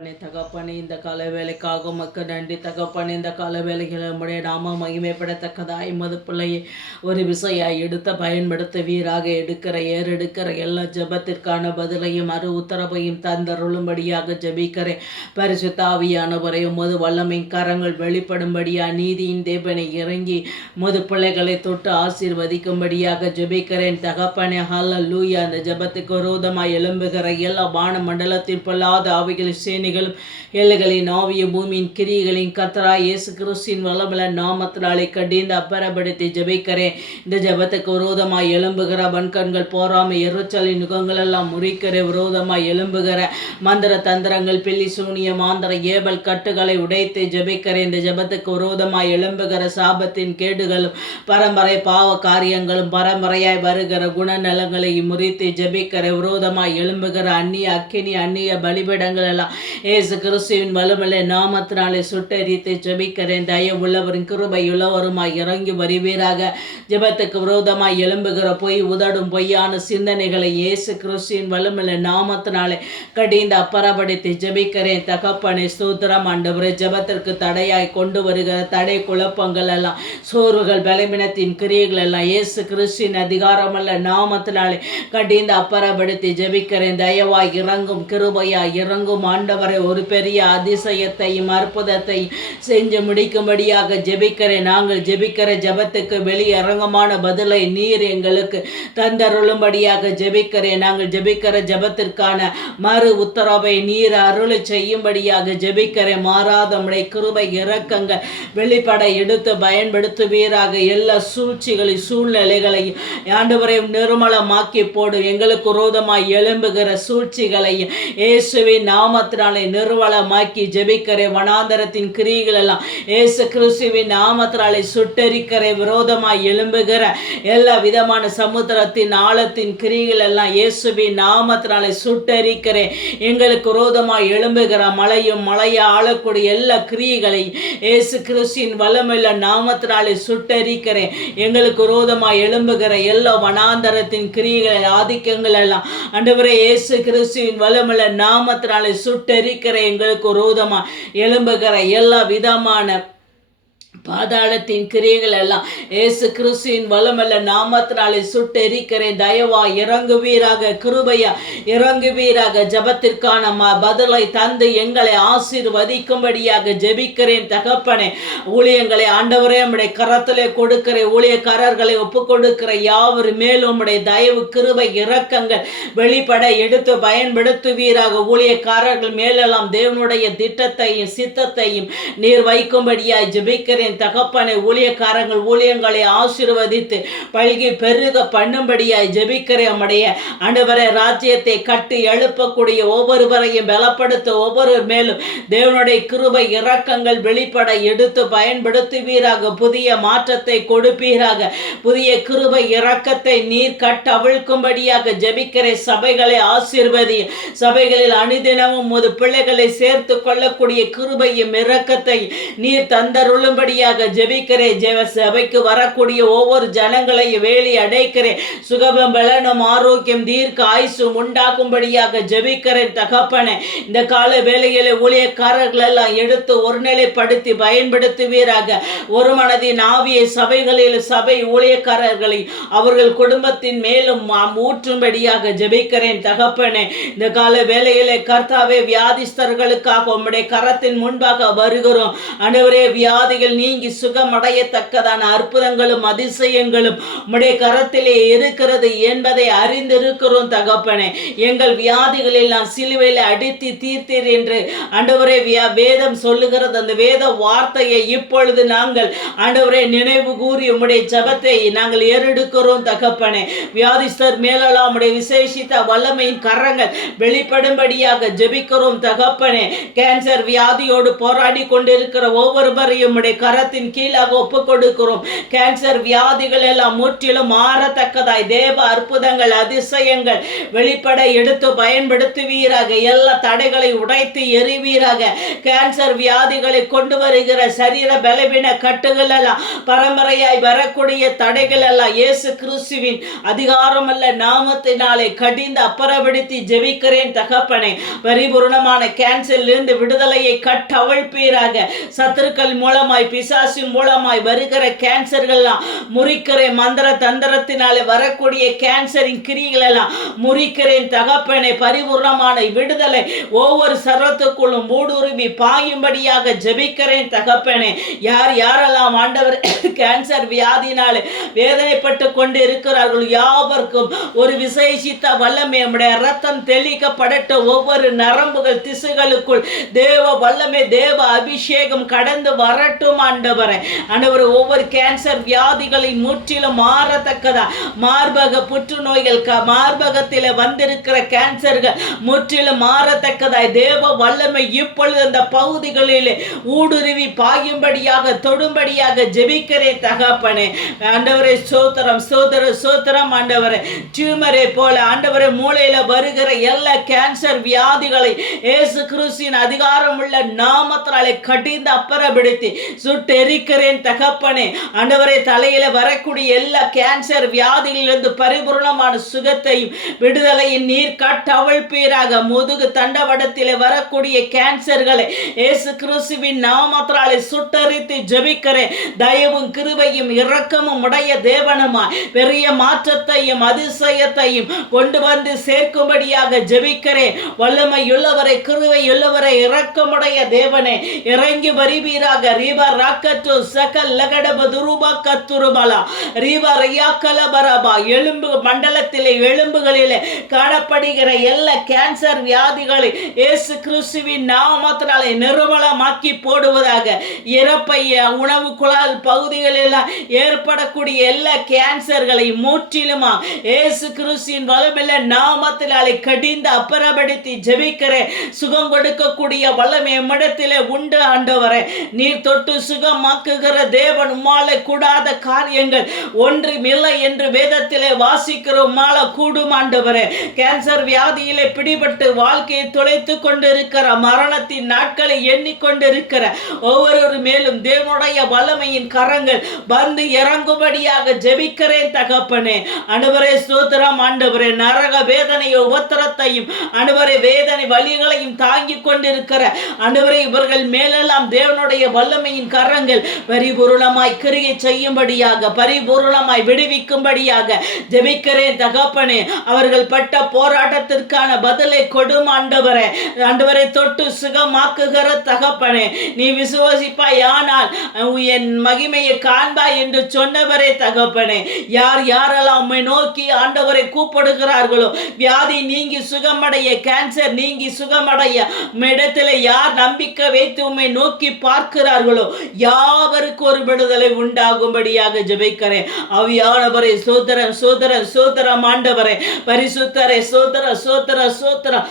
தகப்பனே, இந்த கால வேலைக்காக உமக்கு நன்றி தகப்பனே. இந்த கால வேலைகளை உம்முடைய நாம மகிமைப்படத்தக்கதாய் மது பிள்ளையை ஒரு விசையாய் பயன்படுத்த வீராக ஏறெடுக்கிற எல்லா ஜெபத்திற்கான பதிலையும் உத்தரவையும் தந்தருளும்படியாக ஜெபிக்கிறேன். பரிசுத்தாவியானவரை உமது வல்லமை கரங்கள் வெளிப்படும்படியா நீதியின் தேவனை இறங்கி மது பிள்ளைகளை தொட்டு ஆசீர்வதிக்கும்படியாக ஜெபிக்கிறேன் தகப்பனே. ஹல்லேலூயா. அந்த ஜெபத்துக்கு விரோதமாய் எழும்புகிற எல்லா வான மண்டலத்தில் பொல்லாத ஆவிகளை சேனைகளும் எல்லைகளின் ஆவிய பூமியின் கிரியைகளின் கர்த்தராய் இயேசு கிறிஸ்துவின் வல்லமையுள்ள நாமத்தினாலே கடிந்து அப்புறப்படுத்தி ஜெபிக்கிறேன். இந்த ஜெபத்துக்கு விரோதமாய் எழும்புகிற வன்கண்கள் போராமை எரிச்சலின் நுகங்கள் எல்லாம் முறிக்கிற விரோதமாய் எழும்புகிற மந்திர தந்திரங்கள் பில்லி சூனிய மாந்திர ஏபல் கட்டுகளை உடைத்து ஜெபிக்கிறேன். இந்த ஜெபத்துக்கு விரோதமாய் எழும்புகிற சாபத்தின் கேடுகளும் பரம்பரை பாவ காரியங்களும் பரம்பரையாய் வருகிற குணநலங்களை முறித்து ஜெபிக்கிற விரோதமாய் எழும்புகிற அந்நிய அக்கினி அந்நிய பலிபீடங்கள் எல்லாம் இயேசு கிறிஸ்துவின் வல்லமையுள்ள நாமத்தினாலே சுட்டெரித்து ஜெபிக்கிறேன். தயவுள்ளவரும் கிருபையுள்ளவருமாய் இறங்கி வருவீராக. ஜெபத்துக்கு விரோதமாய் எழும்புகிற பொய் உதடும் பொய்யான சிந்தனைகளை இயேசு கிறிஸ்துவின் வல்லமையுள்ள நாமத்தினாலே கடிந்து அப்புறப்படுத்தி ஜெபிக்கிறேன் தகப்பனே. ஸ்தோத்திரம் ஆண்டவரே. ஜெபத்திற்கு தடையாய் கொண்டு வருகிற தடை குழப்பங்கள் எல்லாம் சோர்வுகள் பலவீனத்தின் கிரியைகள் எல்லாம் இயேசு கிறிஸ்துவின் அதிகாரமல்ல நாமத்தினாலே கடிந்து அப்புறப்படுத்தி ஜெபிக்கிறேன். தயவாய் இறங்கும் கிருபையாய் இறங்கும் ஆண்டவரை ஒரு பெரிய அதிசயத்தையும் அற்புதத்தையும் செஞ்சு முடிக்கும்படியாக ஜெபிக்கிறேன். நாங்கள் ஜெபிக்கிற ஜெபத்துக்கு வெளியரங்கமான பதிலை நீர் எங்களுக்கு தந்தருளும்படியாக ஜெபிக்கிறேன். நாங்கள் ஜெபிக்கிற ஜெபத்திற்கான மறு உத்தரவை நீர் அருளை செய்யும்படியாக ஜெபிக்கிறேன். மாறாத உம்முடைய கிருபை இரக்கங்கள் வெளிப்பட எடுத்து பயன்படுத்துவீராக. எல்லா சூழ்ச்சிகளையும் சூழ்நிலைகளையும் ஆண்டவரை நிர்மலமாக்கி போடும். எங்களுக்கு விரோதமாய் எழும்புகிற சூழ்ச்சிகளையும் இயேசுவின் நாமத்தினாலே நிர்வலமாக்கி ஜெபிக்கிற வனாந்தரத்தின் கிரியைகள் எல்லாம் இயேசு கிறிஸ்துவின் நாமத்தினாலே சுட்டெரிக்கிற விரோதமாய் எழும்புகிற எல்லா விதமான சமுத்திரத்தின் ஆழத்தின் கிரியைகள் எல்லாம் இயேசுவின் நாமத்தினாலே சுட்டெரிக்கிறேன். எங்களுக்கு விரோதமாய் எழும்புகிற மலையை ஆளக்கூடிய எல்லா கிரியைகளையும் இயேசு கிறிஸ்துவின் வல்லமையுள்ள நாமத்தினாலே சுட்டெரிக்கிறேன். எங்களுக்கு விரோதமாய் எழும்புகிற எல்லா வனாந்தரத்தின் கிரியைகள் ஆதிக்கங்கள் எல்லாம் ஆண்டவரே இயேசு கிறிஸ்துவின் வல்லமையுள்ள நாமத்தினாலே சுட்டெரிக்கிற எங்களுக்கு விரோதமா எழும்புகிற எல்லா விதமான பாதாளத்தின் கிரியைகள் எல்லாம் இயேசு கிறிஸ்துவின் வல்லமையுள்ள நாமத்தினாலே சுட்டெரிக்கிறேன். தயவா இறங்குவீராக. கிருபையா இறங்குவீராக. ஜெபத்திற்கான பதிலை தந்து எங்களை ஆசீர்வதிக்கும்படியாக ஜெபிக்கிறேன் தகப்பனே. ஊழியங்களை ஆண்டவரே உம்முடைய கரத்திலே கொடுக்கிற ஊழியக்காரர்களை ஒப்பு கொடுக்கிற யாவர் மேலும் உம்முடைய தயவு கிருபை இரக்கங்கள் வெளிப்பட எடுத்து பயன்படுத்துவீராக. ஊழியக்காரர்கள் மேலெல்லாம் தேவனுடைய திட்டத்தையும் சித்தத்தையும் நீர் வைக்கும்படியாய் ஜெபிக்கிறேன் தகப்பனை. ஊழியக்காரங்கள் ஊழியங்களை ஆசீர்வதித்து பல்கி பெருக பண்ணும்படியாய் ஜெபிக்கிறேன். நம்முடைய ஆண்டவரே ராஜ்யத்தை கட்டி எழுப்பக்கூடிய ஒவ்வொருவரையும் பலப்படுத்த ஒவ்வொரு மேலும் தேவனுடைய கிருபை இரக்கங்கள் வெளிப்பட எடுத்து பயன்படுத்துவீராக. புதிய மாற்றத்தை கொடுப்பீராக. புதிய கிருபை இரக்கத்தை நீர் கட்ட அவிழ்க்கும்படியாக ஜெபிக்கிறேன். சபைகளை ஆசீர்வதி. சபைகளில் அனுதினமும் ஒரு பிள்ளைகளை சேர்த்து கொள்ளக்கூடிய கிருபையும் இரக்கத்தை நீர் தந்தருளும்படி ஜெபிக்கிறேன். சபைக்கு வரக்கூடிய ஒவ்வொரு ஜனங்களையும் வேலி அடைக்கிறேன். சுகபம் பலனும் ஆரோக்கியம் தீர்க்க ஆயுசும் உண்டாக்கும்படியாக ஜெபிக்கிறேன் தகப்பனே. இந்த கால வேளையிலே ஊழியக்காரர்கள் எல்லாம் எடுத்து ஒருநிலைப்படுத்தி பயன்படுத்துவீராக. ஒரு மனதின் ஆவியை சபைகளில் சபை ஊழியக்காரர்களை அவர்கள் குடும்பத்தின் மேலும் ஊற்றும்படியாக ஜெபிக்கிறேன் தகப்பனே. இந்த கால வேளையிலே கர்த்தாவே வியாதிஸ்தர்களுக்காக உம்முடைய கரத்தின் முன்பாக வருகிறோம். ஆண்டவரே வியாதிகள் நீங்கி சுகமடையத்தக்கதான அற்புதங்களும் அதிசயங்களும் உம்முடைய கரத்திலே இருக்கிறது என்பதை அறிந்திருக்கிறோம் தகப்பனே. எங்கள் வியாதிகள் எல்லாம் சிலுவையில் அடித்து தீர்த்தீர் என்று ஆண்டவரே வேதம் சொல்லுகிறது. அந்த வேத வார்த்தையை இப்பொழுது நாங்கள் ஆண்டவரே நினைவு கூறி உம்முடைய ஜெபத்தை நாங்கள் ஏறெடுக்கிறோம் தகப்பனே. வியாதிஸ்தர் மேலெல்லாம் உம்முடைய விசேஷித்த வல்லமையின் கரங்கள் வெளிப்படும்படியாக ஜெபிக்கிறோம் தகப்பனே. கேன்சர் வியாதியோடு போராடி கொண்டிருக்கிற ஒவ்வொருவரையும் உம்முடைய கர கரத்தின் கீழாக ஒப்பு கொடுக்கிறோம். கேன்சர் வியாதிகள் எல்லாம் முற்றிலும் மாறத்தக்கதாய் தேவ அற்புதங்கள் அதிசயங்கள் வெளிப்பட எடுத்து பயன்படுத்துவீராக. எல்லா தடைகளை உடைத்து எறிவீராக. கேன்சர் வியாதிகளை கொண்டு வருகிற சரீர பலவீன கட்டுகள் எல்லாம் பரம்பரையாய் வரக்கூடிய தடைகள் எல்லாம் இயேசு கிறிஸ்துவின் அதிகாரமல்ல நாமத்தினாலே கடிந்து அப்புறப்படுத்தி ஜெபிக்கிறேன் தகப்பனே. பரிபூர்ணமான கேன்சரிலிருந்து விடுதலையை கட்டவிழ்ப்பீராக. சத்துருக்கள் மூலமாய் பிசாசின் மூலமாய் வருகிற கேன்சர்கள்லாம் முறிக்கிறேன். மந்திர தந்திரத்தினாலே வரக்கூடிய கேன்சரின் கிரிகள் எல்லாம் முறிக்கிறேன் தகப்பனே. பரிபூர்ணமான விடுதலை ஒவ்வொரு சர்வத்துக்குள்ளும் ஊடுருவி பாயும்படியாக ஜெபிக்கிறேன் தகப்பனே. யார் யாரெல்லாம் ஆண்டவர் கேன்சர் வியாதினாலே வேதனைப்பட்டு கொண்டு இருக்கிறார்கள் யாவருக்கும் ஒரு விசேஷித்த வல்லமை நம்முடைய ரத்தம் தெளிக்கப்படட்டும். ஒவ்வொரு நரம்புகள் திசுகளுக்குள் தேவ வல்லமை தேவ அபிஷேகம் கடந்து வரட்டும் ஆண்டவரே. ஆண்டவர் ஒவ்வொரு கேன்சர் வியாதிகளை முற்றிலும் மாறத்தக்கதா மார்பக புற்றுநோய்கள் மார்பகத்தில் வந்திருக்கிற கேன்சர்கள் முற்றிலும் மாறத்தக்கதாய் தேவ வல்லமை இப்பொழுது அந்த பகுதிகளிலே ஊடுருவி பாயும்படியாக தொடும்படியாக ஜெபிக்கிறேன் தகப்பனே. ஆண்டவரே சோத்திரம் சோதர சோத்திரம் ஆண்டவரே. டியூமரை போல ஆண்டவரே மூளையில வருகிற எல்லா கேன்சர் வியாதிகளை இயேசு கிறிஸ்துவின் அதிகாரம் உள்ள நாமத்தினாலே கடிந்து அப்புறப்படுத்தி சுட்டெரிக்கிறேன் தகப்பனே. ஆண்டவரே தலையில வரக்கூடிய எல்லா கேன்சர் வியாதிகளிலிருந்து பரிபூர்ணமான சுகத்தையும் விடுதலையின் நீர் கட்டவிழ்ப்பீராக. முதுகு தண்டவடத்திலே வரக்கூடிய கேன்சர்களை இயேசு கிறிஸ்துவின் நாமத்தினாலே சுட்டரித்து ஜெபிக்கிறேன். தயவும் கிருபையும் இரக்கமும் உடைய தேவனுமாய் பெரிய மாற்றத்தையும் அதிசயத்தையும் கொண்டு வந்து சேர்க்கும்படியாக ஜெபிக்கிறேன். வல்லமையுள்ளவரை கிருபையுள்ளவரை இரக்கமுடைய தேவனே இறங்கி வருவீராக. ரீபா ராக்கத்து சகல் லகடப துருபா கத்துருபலா ரீபா ரையாக்கலபரபா. எலும்பு மண்டலத்திலே எலும்புகளிலே காணப்படுகிற எல்லா கேன்சர் வியாதிகளை இயேசு கிறிஸ்துவின் நாமத்தினாலே நிர்மலமாக்கி போடுவதாக. இறப்பை உணவு குழாய் பகுதிகளில் ஏற்படக்கூடிய எல்லா கேன்சர்களை முற்றிலுமா இயேசு கிறிஸ்துவின் வல்லமையுள்ள நாமத்தினாலே கடிந்து அப்புறப்படுத்தி ஜெபிக்கிறேன். சுகம் கொடுக்கக்கூடிய வல்லமை இடத்திலே உண்டு ஆண்டவரே. நீர் தொட்டு சுகமாக்குகிற தேவன். உம்மாலே கூடாத காரியங்கள் ஒன்றுமில்லை என்று வேதத்திலே வாசிக்கிறோம். உம்மாலே கூடும் ஆண்டவரே. கேன்சர் வியாதியிலே பிடிபட்டு வாழ்க்கையை தொலைத்து கொண்டிருக்கிற மரணத்தின் நாட்களை எண்ணிக்கொண்டிருக்கிற ஒவ்வொரு மேலும் தேவனுடைய வல்லமையின் கரங்கள் வந்து இறங்கும்படியாக ஜெபிக்கிறேன் தகப்பனே. ஆண்டவரே ஸ்தோத்திரம் ஆண்டவரே. நரக வேதனையோ உபத்திரத்தையும் ஆண்டவரே வேதனை வலிகளையும் தாங்கி கொண்டிருக்கிற ஆண்டவரே இவர்கள் மேலெல்லாம் தேவனுடைய வல்லமையின் கரங்கள் பரிபூர்ணமாய் கிரியை செய்யும்படியாக பரிபூர்ணமாய் விடுவிக்கும்படியாக ஜெபிக்கிறேன் தகப்பனே. அவர்கள் பட்ட போராட்டத்திற்கான பதிலை கொடும் ஆண்டவரே. ஆண்டவரை தொட்டு சுகமாக்குகிற தகப்பனே. நீ விசுவாசிப்பாய் ஆனால் என் மகிமையை காண்பாய் என்று சொன்னவரே தகப்பனே. யார் யாரெல்லாம் உம்மை நோக்கி ஆண்டவரை கூப்பிடுகிறார்களோ வியாதி நீங்கி சுகமடைய கேன்சர் நீங்கி சுகமடைய இடத்துல யார் நம்பிக்கை வைத்து உம்மை நோக்கி பார்க்கிறார்களோ யாவருக்கு ஒரு விடுதலை உண்டாகும்படியாக ஜெபிக்கிறேன். ஆவியானவரே சோதரன் சோதரன் சோதரம் ஆண்டவரே பரிசுத்தரே சோதர சோதர சோதரம்.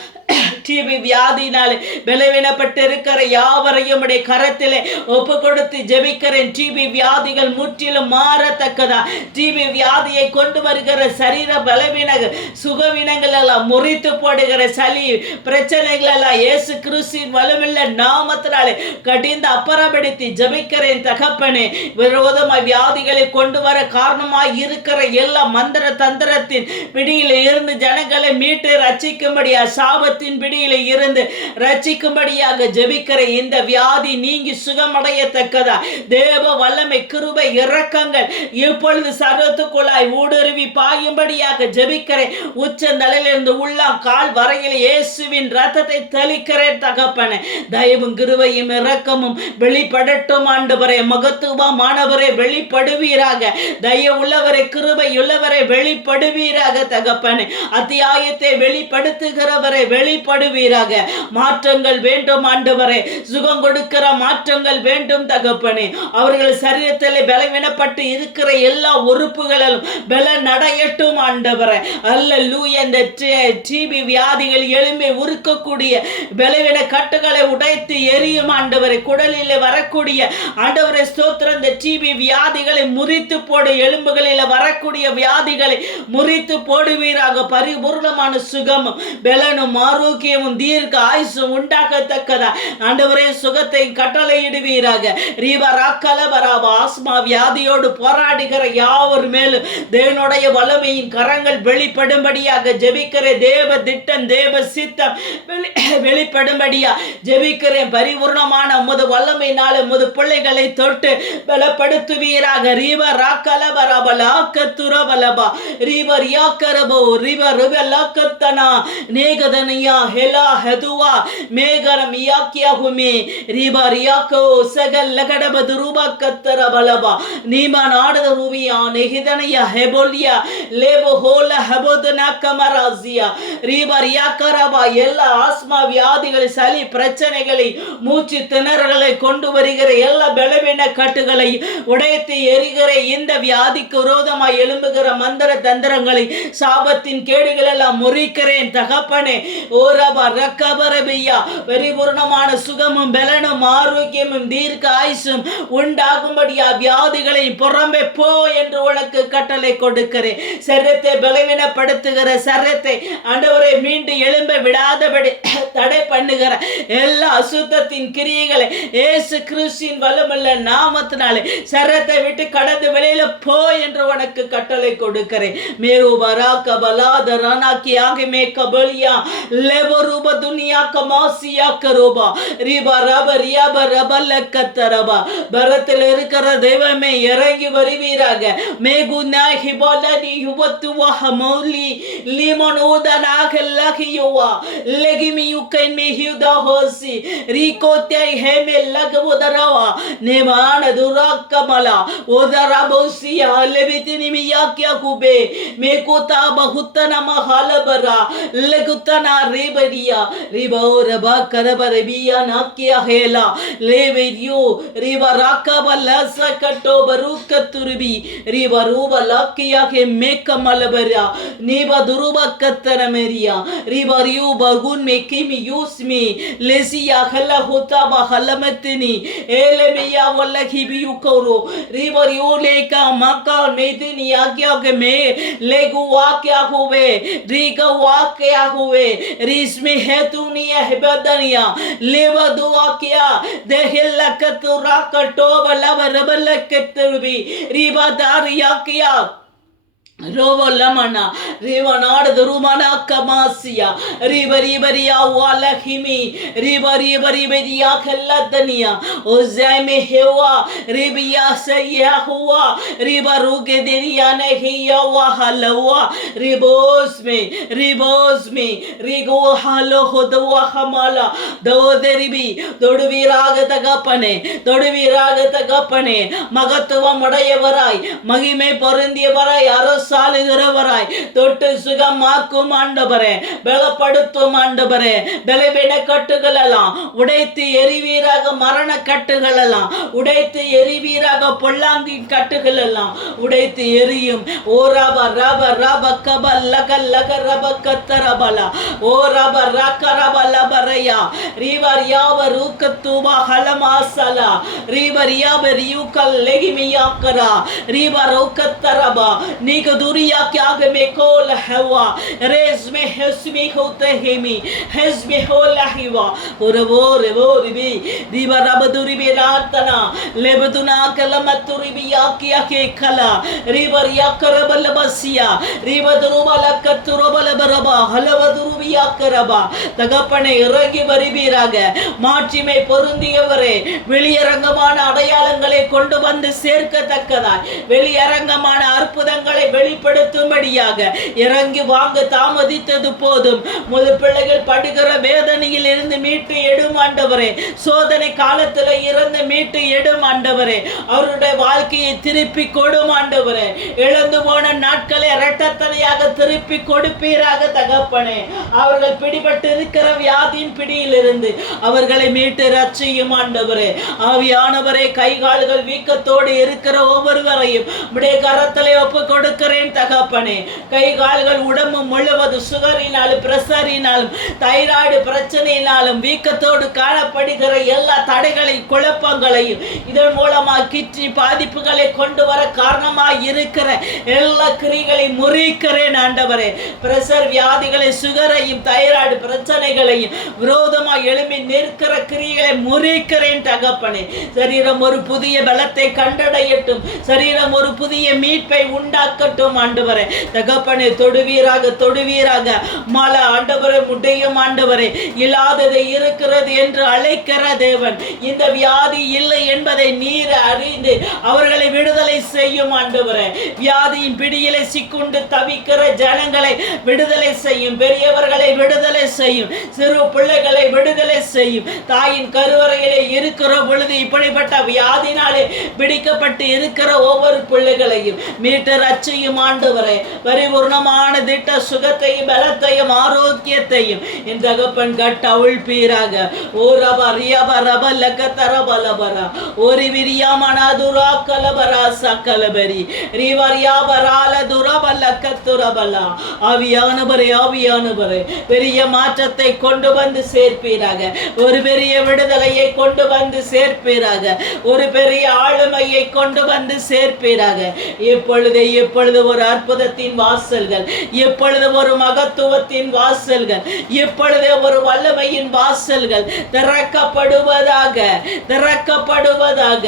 டிபி வியாதினாலே பலவீனப்பட்டு இருக்கிற யாவரையும் உடைய கரத்திலே ஒப்பு கொடுத்து ஜெபிக்கிறேன். டிபி வியாதிகள் முற்றிலும் மாறத்தக்கதா. டிபி வியாதியை கொண்டு வருகிற சரீர பலவீனங்கள் சுகவீனங்கள் எல்லாம் முறித்து போடுகிற சளி பிரச்சனைகள் எல்லாம் இயேசு கிறிஸ்துவின் வல்லமையுள்ள நாமத்தினாலே கடிந்து அப்புறப்படுத்தி ஜெபிக்கிறேன் தகப்பனே. விரோதமாய் வியாதிகளை கொண்டு வர காரணமாய் இருக்கிற எல்லா மந்திர தந்திரத்தின் பிடியில் இருந்து ஜனங்களை மீட்டு ரட்சிக்கும்படியா சாபத்தின் பிடியில் இருந்து ரட்சிக்கும்படியாக ஜெபிக்கிற இந்த வியாதி நீங்கி சுகமடையத்தக்கதா தேவ வல்லமை கிருபை இரக்கங்கள் இப்பொழுது சர்வத்துக்குள்ளாய் ஊடுருவி பாயும்படியாக ஜெபிக்கிறேன். உச்ச நிலையிலிருந்து உள்ளாம் கால் வரையில் இயேசுவின் ரத்தத்தை தெளிக்கிறேன் தகப்பனே. தயவும் கிருபையும் இரக்கமும் வெளிப்படட்டும் ஆண்டவரே. மகத்துவமானவரே வெளிப்படுவீராக. தயவுள்ளவரை கிருபை உள்ளவரை வெளிப்படுவீராக தகப்பனே. அத்தியாயத்தை வெளிப்படுத்துகிறவரை வெளிப்படுவீராக. போடுவீராக. மாற்றங்கள் வேண்டும் ஆண்டவரே, சுகம் கொடுக்கிற மாற்றங்கள் வேண்டும் தகப்பனே. அவர்கள் சரீரத்தில் பலவீனப்பட்டு இருக்கிற எல்லா உறுப்புகளிலும் பலன் அடையட்டும் ஆண்டவரே. அல்லேலூயா. இந்த டிபி வியாதிகள் எலும்பை உருக்கக்கூடிய பலவீன கட்டுகளை உடைத்து எரியும் ஆண்டவரே. குடலில் வரக்கூடிய ஆண்டவரே ஸ்தோத்திரம், இந்த டிபி வியாதிகளை முறித்து போடு. எலும்புகளில் வரக்கூடிய வியாதிகளை முறித்து போடுவீராக. பரிபூர்ணமான சுகமும் பலனும் ஆரோக்கியமும் தீர்க்க ஆயுசும் உண்டாகத்தக்கதா ஆண்டவரே சுகத்தை கட்டளையிடுவீராக. ஆஸ்மா வியாதியோடு போராடுகிற யாவர் மேலும் தேவனுடைய வல்லமையின் கரங்கள் வெளிப்படும்படியாக ஜெபிக்கிறேன். தேவ திட்டம் தேவ சித்தம் வெளிப்படும்படியா ஜெபிக்கிறேன். பரிபூர்ணமான உமது வல்லமையினால உமது பிள்ளைகளை தொட்டு பலப்படுத்துவீராக. நேகதனியா ஹெலா ஹதுவா மேகரம் யாக்கியாகுமே ரீபா ரியாக்கோ சகல் லகடபது ரூபா கத்தர பலபா நீமா நாடத ரூபியா நெகிதனையா ஹெபோலியா லேபோ ஹோல ஹபோதனா கமராசியா ரீபா ரியாக்கரபா. எல்லா ஆஸ்மா வியாதிகள், சளி பிரச்சனைகளை, மூச்சு திணறலை கொண்டு வருகிற எல்லா பலவீன கட்டுகளை உடைத்து எரிகிற இந்த வியாதிக்கு விரோதமாய் எழும்புகிற மந்திர தந்திரங்களை, சாபத்தின் கேடுகள் எல்லாம் முறிக்கிறேன் தகப்பனே. ஓரபா ரக்கபரபியா. பரிபூர்ணமான சுகமும் பலனும் ஆரோக்கியமும் தீர்க்க ஆயுசும் உண்டாகும்படியா வியாதிகளை புறம்பே போ என்று உனக்கு கட்டளை கொடுக்கிறேன். சரீரத்தை பலவீனப்படுத்துகிற சரீரத்தை ஆண்டவரை மீண்டு எழும்ப விடாதபடி தடை பண்ணுகிற எல்லா அசுத்தத்தின் கிரியைகளை இயேசு கிறிஸ்துவின் வல்லமையுள்ள நாமத்தினாலே சரீரத்தை விட்டு கடந்து வெளியில போ என்று உனக்கு கட்டளை கொடுக்கிறேன். மேரு பராக பலாதரானாக்கி ஆகமே கபலியா லெவரூப துனியா கமாசியா கரோபா ரிபா ரப ரியாப ரபல்ல கத்தரபா. பரத்தில் இருக்கிற தெய்வமே இறங்கி வருவீராக. மேகுனா ஹிபாலனி யுவத்துவா ஹமௌலி லிமனோதனாக லகியோவா லெகிமி யுக்கைன் மேஹியுதா ஹோசி ரிகோத்தை ஹேமே லகவுதரவா நேமான துராக்கமலா ஓதரபோசியா லெபித்தினி மியாக்கியா குபே மேகோதா பகுத்தன மஹாலபரா லகுத்தனா ரேபரியா ரிபோரபா கரபரபியா நாக்கியா ஹேலா லேவெரியோ ரிபா ராக்கபல சக்கட்டோ பருக்கத்துருபி ரிபா ரூபா லாக்கியா ஹே மேக்கமலபரா நீபா துருபா கத்தனமெரியா ரிபா ரியூ பகுன் மேக்கிமி யூஸ்மி லெசியா ஹல்ல ஹோதா பஹலமத்தினி ஏலெமியா வல்லஹிபி யுகோரோ ரிபா ரியூ லேகா மாக்கா மேதினி ஆக்கியா கே மே लेगु वाक्या हुए रीगा वाक्या हुए रिस्मी हेतुनिया हेबदनिया लेवा दुआ किया देहिल्ला कतुरा कटोब लबरबल कतुबी रीबा दारिया किया ரோவலமனா ரிவனாட துருமனா கமாசியா ரிபரிபரியா வாலஹிமி ரிபரிபரிபரியா கல்லதனியா ஓசைமே ஹெவா ரிபியா சையா ஹுவா ரிபருகே தெனியா நஹியா வஹலவா ரிபோஸ்மே ரிகோ ஹலோ ஹதவா ஹமாலா தோதரிபி தொடுவீராக தகப்பனே மகத்துவம் உடையவராய் மகிமை பொருந்தியவராய் சாலுகிறவராய் தொட்டு சுகமாக்கும் ஆண்டவரே, பலப்படுத்தும் ஆண்டவரே. பலவீன கட்டுகள் எல்லாம் உடைத்து எரிவீராக, மரண கட்டுகள் எல்லாம் உடைத்து எரிவீராக, பொல்லாங்கி கட்டுகள் எல்லாம் உடைத்து எரியும். ஓ ரப ரப ரப கப லக லக ரப கத்தரபலா ஓ ரப ரக ரப லபரையா ரீவர் யாவ ரூக்கத்துவா ஹலமாசலா ரீவர் யாவ ரியூக்கல் லெகிமியாக்கரா ரீவர் ரூக்கத்தரபா நீக दुरिया क्या में कोल हवा रेस में हस्मी होते हेमी हस्मी होला हिवा वो रिबी दिवा रब दुरी बे रातना लेबदुना कलमतुरी बी याकिया के कला रिवर या करबल बसिया रिवदुरुबल कतुरुबल बरबा हलवदुरुबी याकरबा தகப்பனே இறங்கி வருவீராக. மாட்சிமை பொருந்தியவரே, வெளியரங்கமான அடையாளங்களை கொண்டு வந்து சேர்க்கத்தக்கதாய், வெளியரங்கமான அற்புதங்களை வெளிப்படுத்தும்படியாக இறங்கி வாங்க தாமதித்தது போதும். முது பிள்ளைகள் படுகிற வேதனையில் இருந்து மீட்டு எடும் ஆண்டவரே, சோதனை காலத்தில் இருந்து மீட்டு எடும் ஆண்டவரே, அவருடைய வாழ்க்கையை திருப்பி கொடும் ஆண்டவரே, இழந்து போன நாட்களை இரட்டத்தனையாக திருப்பி கொடுப்பீராக தகப்பனே. அவர்கள் பிடிபட்டு இருக்கிற வியாதியின் பிடியிலிருந்து அவர்களை மீட்டு ரட்சியும் ஆண்டவரே. ஆவியானவரே, கை கால்கள் வீக்கத்தோடு இருக்கிற ஒவ்வொருவரையும் உடைய கரத்திலே ஒப்பு கொடுக்கிறேன் தகப்பனே. கை கால்கள் உடம்பு முழுவதும் சுகரினாலும் பிரஷரினாலும் தைராய்டு பிரச்சனையினாலும் வீக்கத்தோடு காணப்படுகிற எல்லா தடைகளையும் குழப்பங்களையும் இதன் மூலமாக கிட்னி பாதிப்புகளை கொண்டு வர காரணமாக இருக்கிற எல்லா கிரிகளை முறிக்கிறேன் ஆண்டவரே. பிரஷர் வியாதிகளை, சுகரையும் தைராய்டு பிரச்சனைகளையும் விரோதமாக எழுப்பி நிற்கிற கிரிகளை முறிக்கிறேன் தகப்பனே. சரீரம் ஒரு புதிய பலத்தை கண்டடையட்டும், சரீரம் ஒரு புதிய மீட்பை உண்டாக்கட்டும் ஆண்டவரே. தகப்பனே, தொடுவீராக தொடுவீராக. மழை ஆண்டவரை முடியும் ஆண்டவரே. இல்லாததை இருக்கிறது என்று அழைக்கிற தேவன், இந்த வியாதி இல்லை என்பதை நீர் அறிந்து அவர்களை விடுதலை செய்யும் ஆண்டவரே. வியாதியின் பிடியிலே சிக்குண்டு தவிக்கிற ஜனங்களை விடுதலை செய்யும், பெரியவர்களை விடுதலை செய்யும், சிறு பிள்ளைகளை விடுதலை செய்யும். தாயின் கருவறையிலே இருக்கிற பொழுது இப்படிப்பட்ட வியாதினாலே பிடிக்கப்பட்டு இருக்கிற ஒவ்வொரு பிள்ளைகளையும் மீட்டு ரட்சியும் ஆண்டவரே. பரிபூர்ணமான திட்ட சுகத்தையும் பலத்தையும் ஆரோக்கியத்தையும் என் தகப்பன் கட்ட அவிழ்ப்பீராக. ஓ ரப ரியப ரப லகதரபலபரா ஓரி விரியாமனதுரா கலபரா சகலபரி ரிவரியாபரால துரபல கத்துரபலா. ஆவியானவரே, ஆவியானவரே, பெரிய மாற்றத்தை கொண்டு வந்து சேர்ப்பீராக. ஒரு பெரிய விடுதலையை கொண்டு வந்து சேர்ப்பீராக. ஒரு பெரிய ஆளுமையை கொண்டு வந்து சேர்ப்பீராக. இப்பொழுது ஒரு அற்புதத்தின் வாசல்கள், இப்பொழுது ஒரு மகத்துவத்தின் வாசல்கள், இப்பொழுது ஒரு வல்லமையின் வாசல்கள் திறக்கப்படுவதாக, திறக்கப்படுவதாக.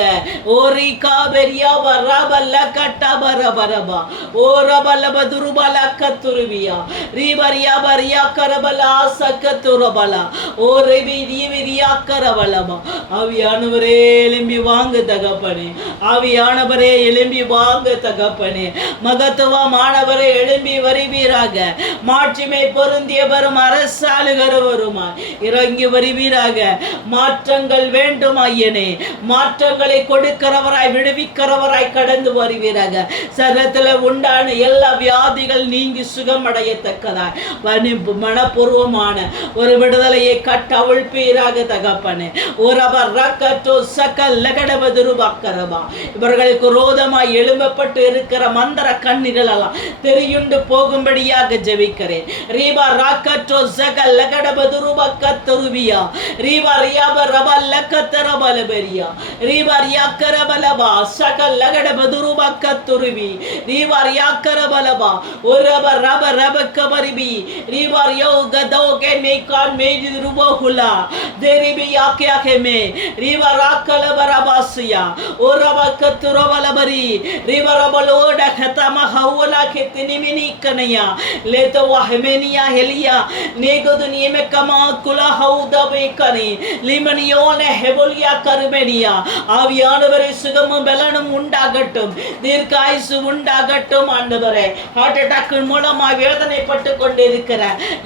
ஓரிகா பெரியா வரபல்ல கட்டபரபரபா ஓரபலப துருபல கத்துருவியா ரீபரியா பரியா கரபலா சக்கத்துரபலா ஓரிவி ரீவிரியா கரபலமா. ஆவியானவரே, எழும்பி வாங்க தகப்பனே. ஆவியானவரே, எழும்பி வாங்க தகப்பனே. மகத்துவமானவரே, எழும்பி வருவீராக. மாட்சிமை பொருந்தியவரும் அரசாளுகிறவருமாய் இறங்கி வருவீராக. மாற்றங்கள் வேண்டும் ஐயனே. மாற்றங்களை கொடுக்கிறவராய், விடுவிக்கிறவராய் கடந்து வருவீராக. சரத்தில் உண்டான எல்லா வியாதிகள் நீங்கி சுகமடையத்தக்கதாய் மனப்பூர்வமான ஒரு விடுதலையை கட்ட அவிழ்ப்பீராக தகப்பனே. இவர்களுக்கு ரோதமாய் எழும்பப்பட்டு இருக்கிற மந்திர கண்ணிகள் எல்லாம் தெரியுண்டு போகும்படியாக ஜெபிக்கிறேன். ரீபா ராக்கட்டோ சகல் லகடபதுருபா கத்துருவியா ரீபா ரியாப ரபா லக்கத்தரபலபரியா ரீபா ரியாக்கரபலபா சகல் லகடபதுருபா கத்துருவி ரீபா ரியாக்கரபலபா ஒரப ரப ரபக்கபரிபி ரீபா ரியோ கதோகே மேகான் மேஜிருபோகுலா தேரிபி யாக்கியாகே மே ரீபா ராக்கலபரபாசியா ஒரப கத்துரபலபரி ரீபா ரபலோட கதம ஹவுலா கெத்தினிமினி கனையா லேதோ வஹமெனியா ஹெலியா நேகது நியமே கமா குலா ஹவுதபே கனி லிமனியோனே ஹெபோலியா கருமெனியா. ஆவியானவரே, சுகமும் பலனும் உண்டாகட்டும், தீர்க்காயுசு உண்டாகட்டும் ஆண்டவரே. ஹார்ட் அட்டாக் மூலமாக வேதனைப்பட்டு கொண்டிருக்கிற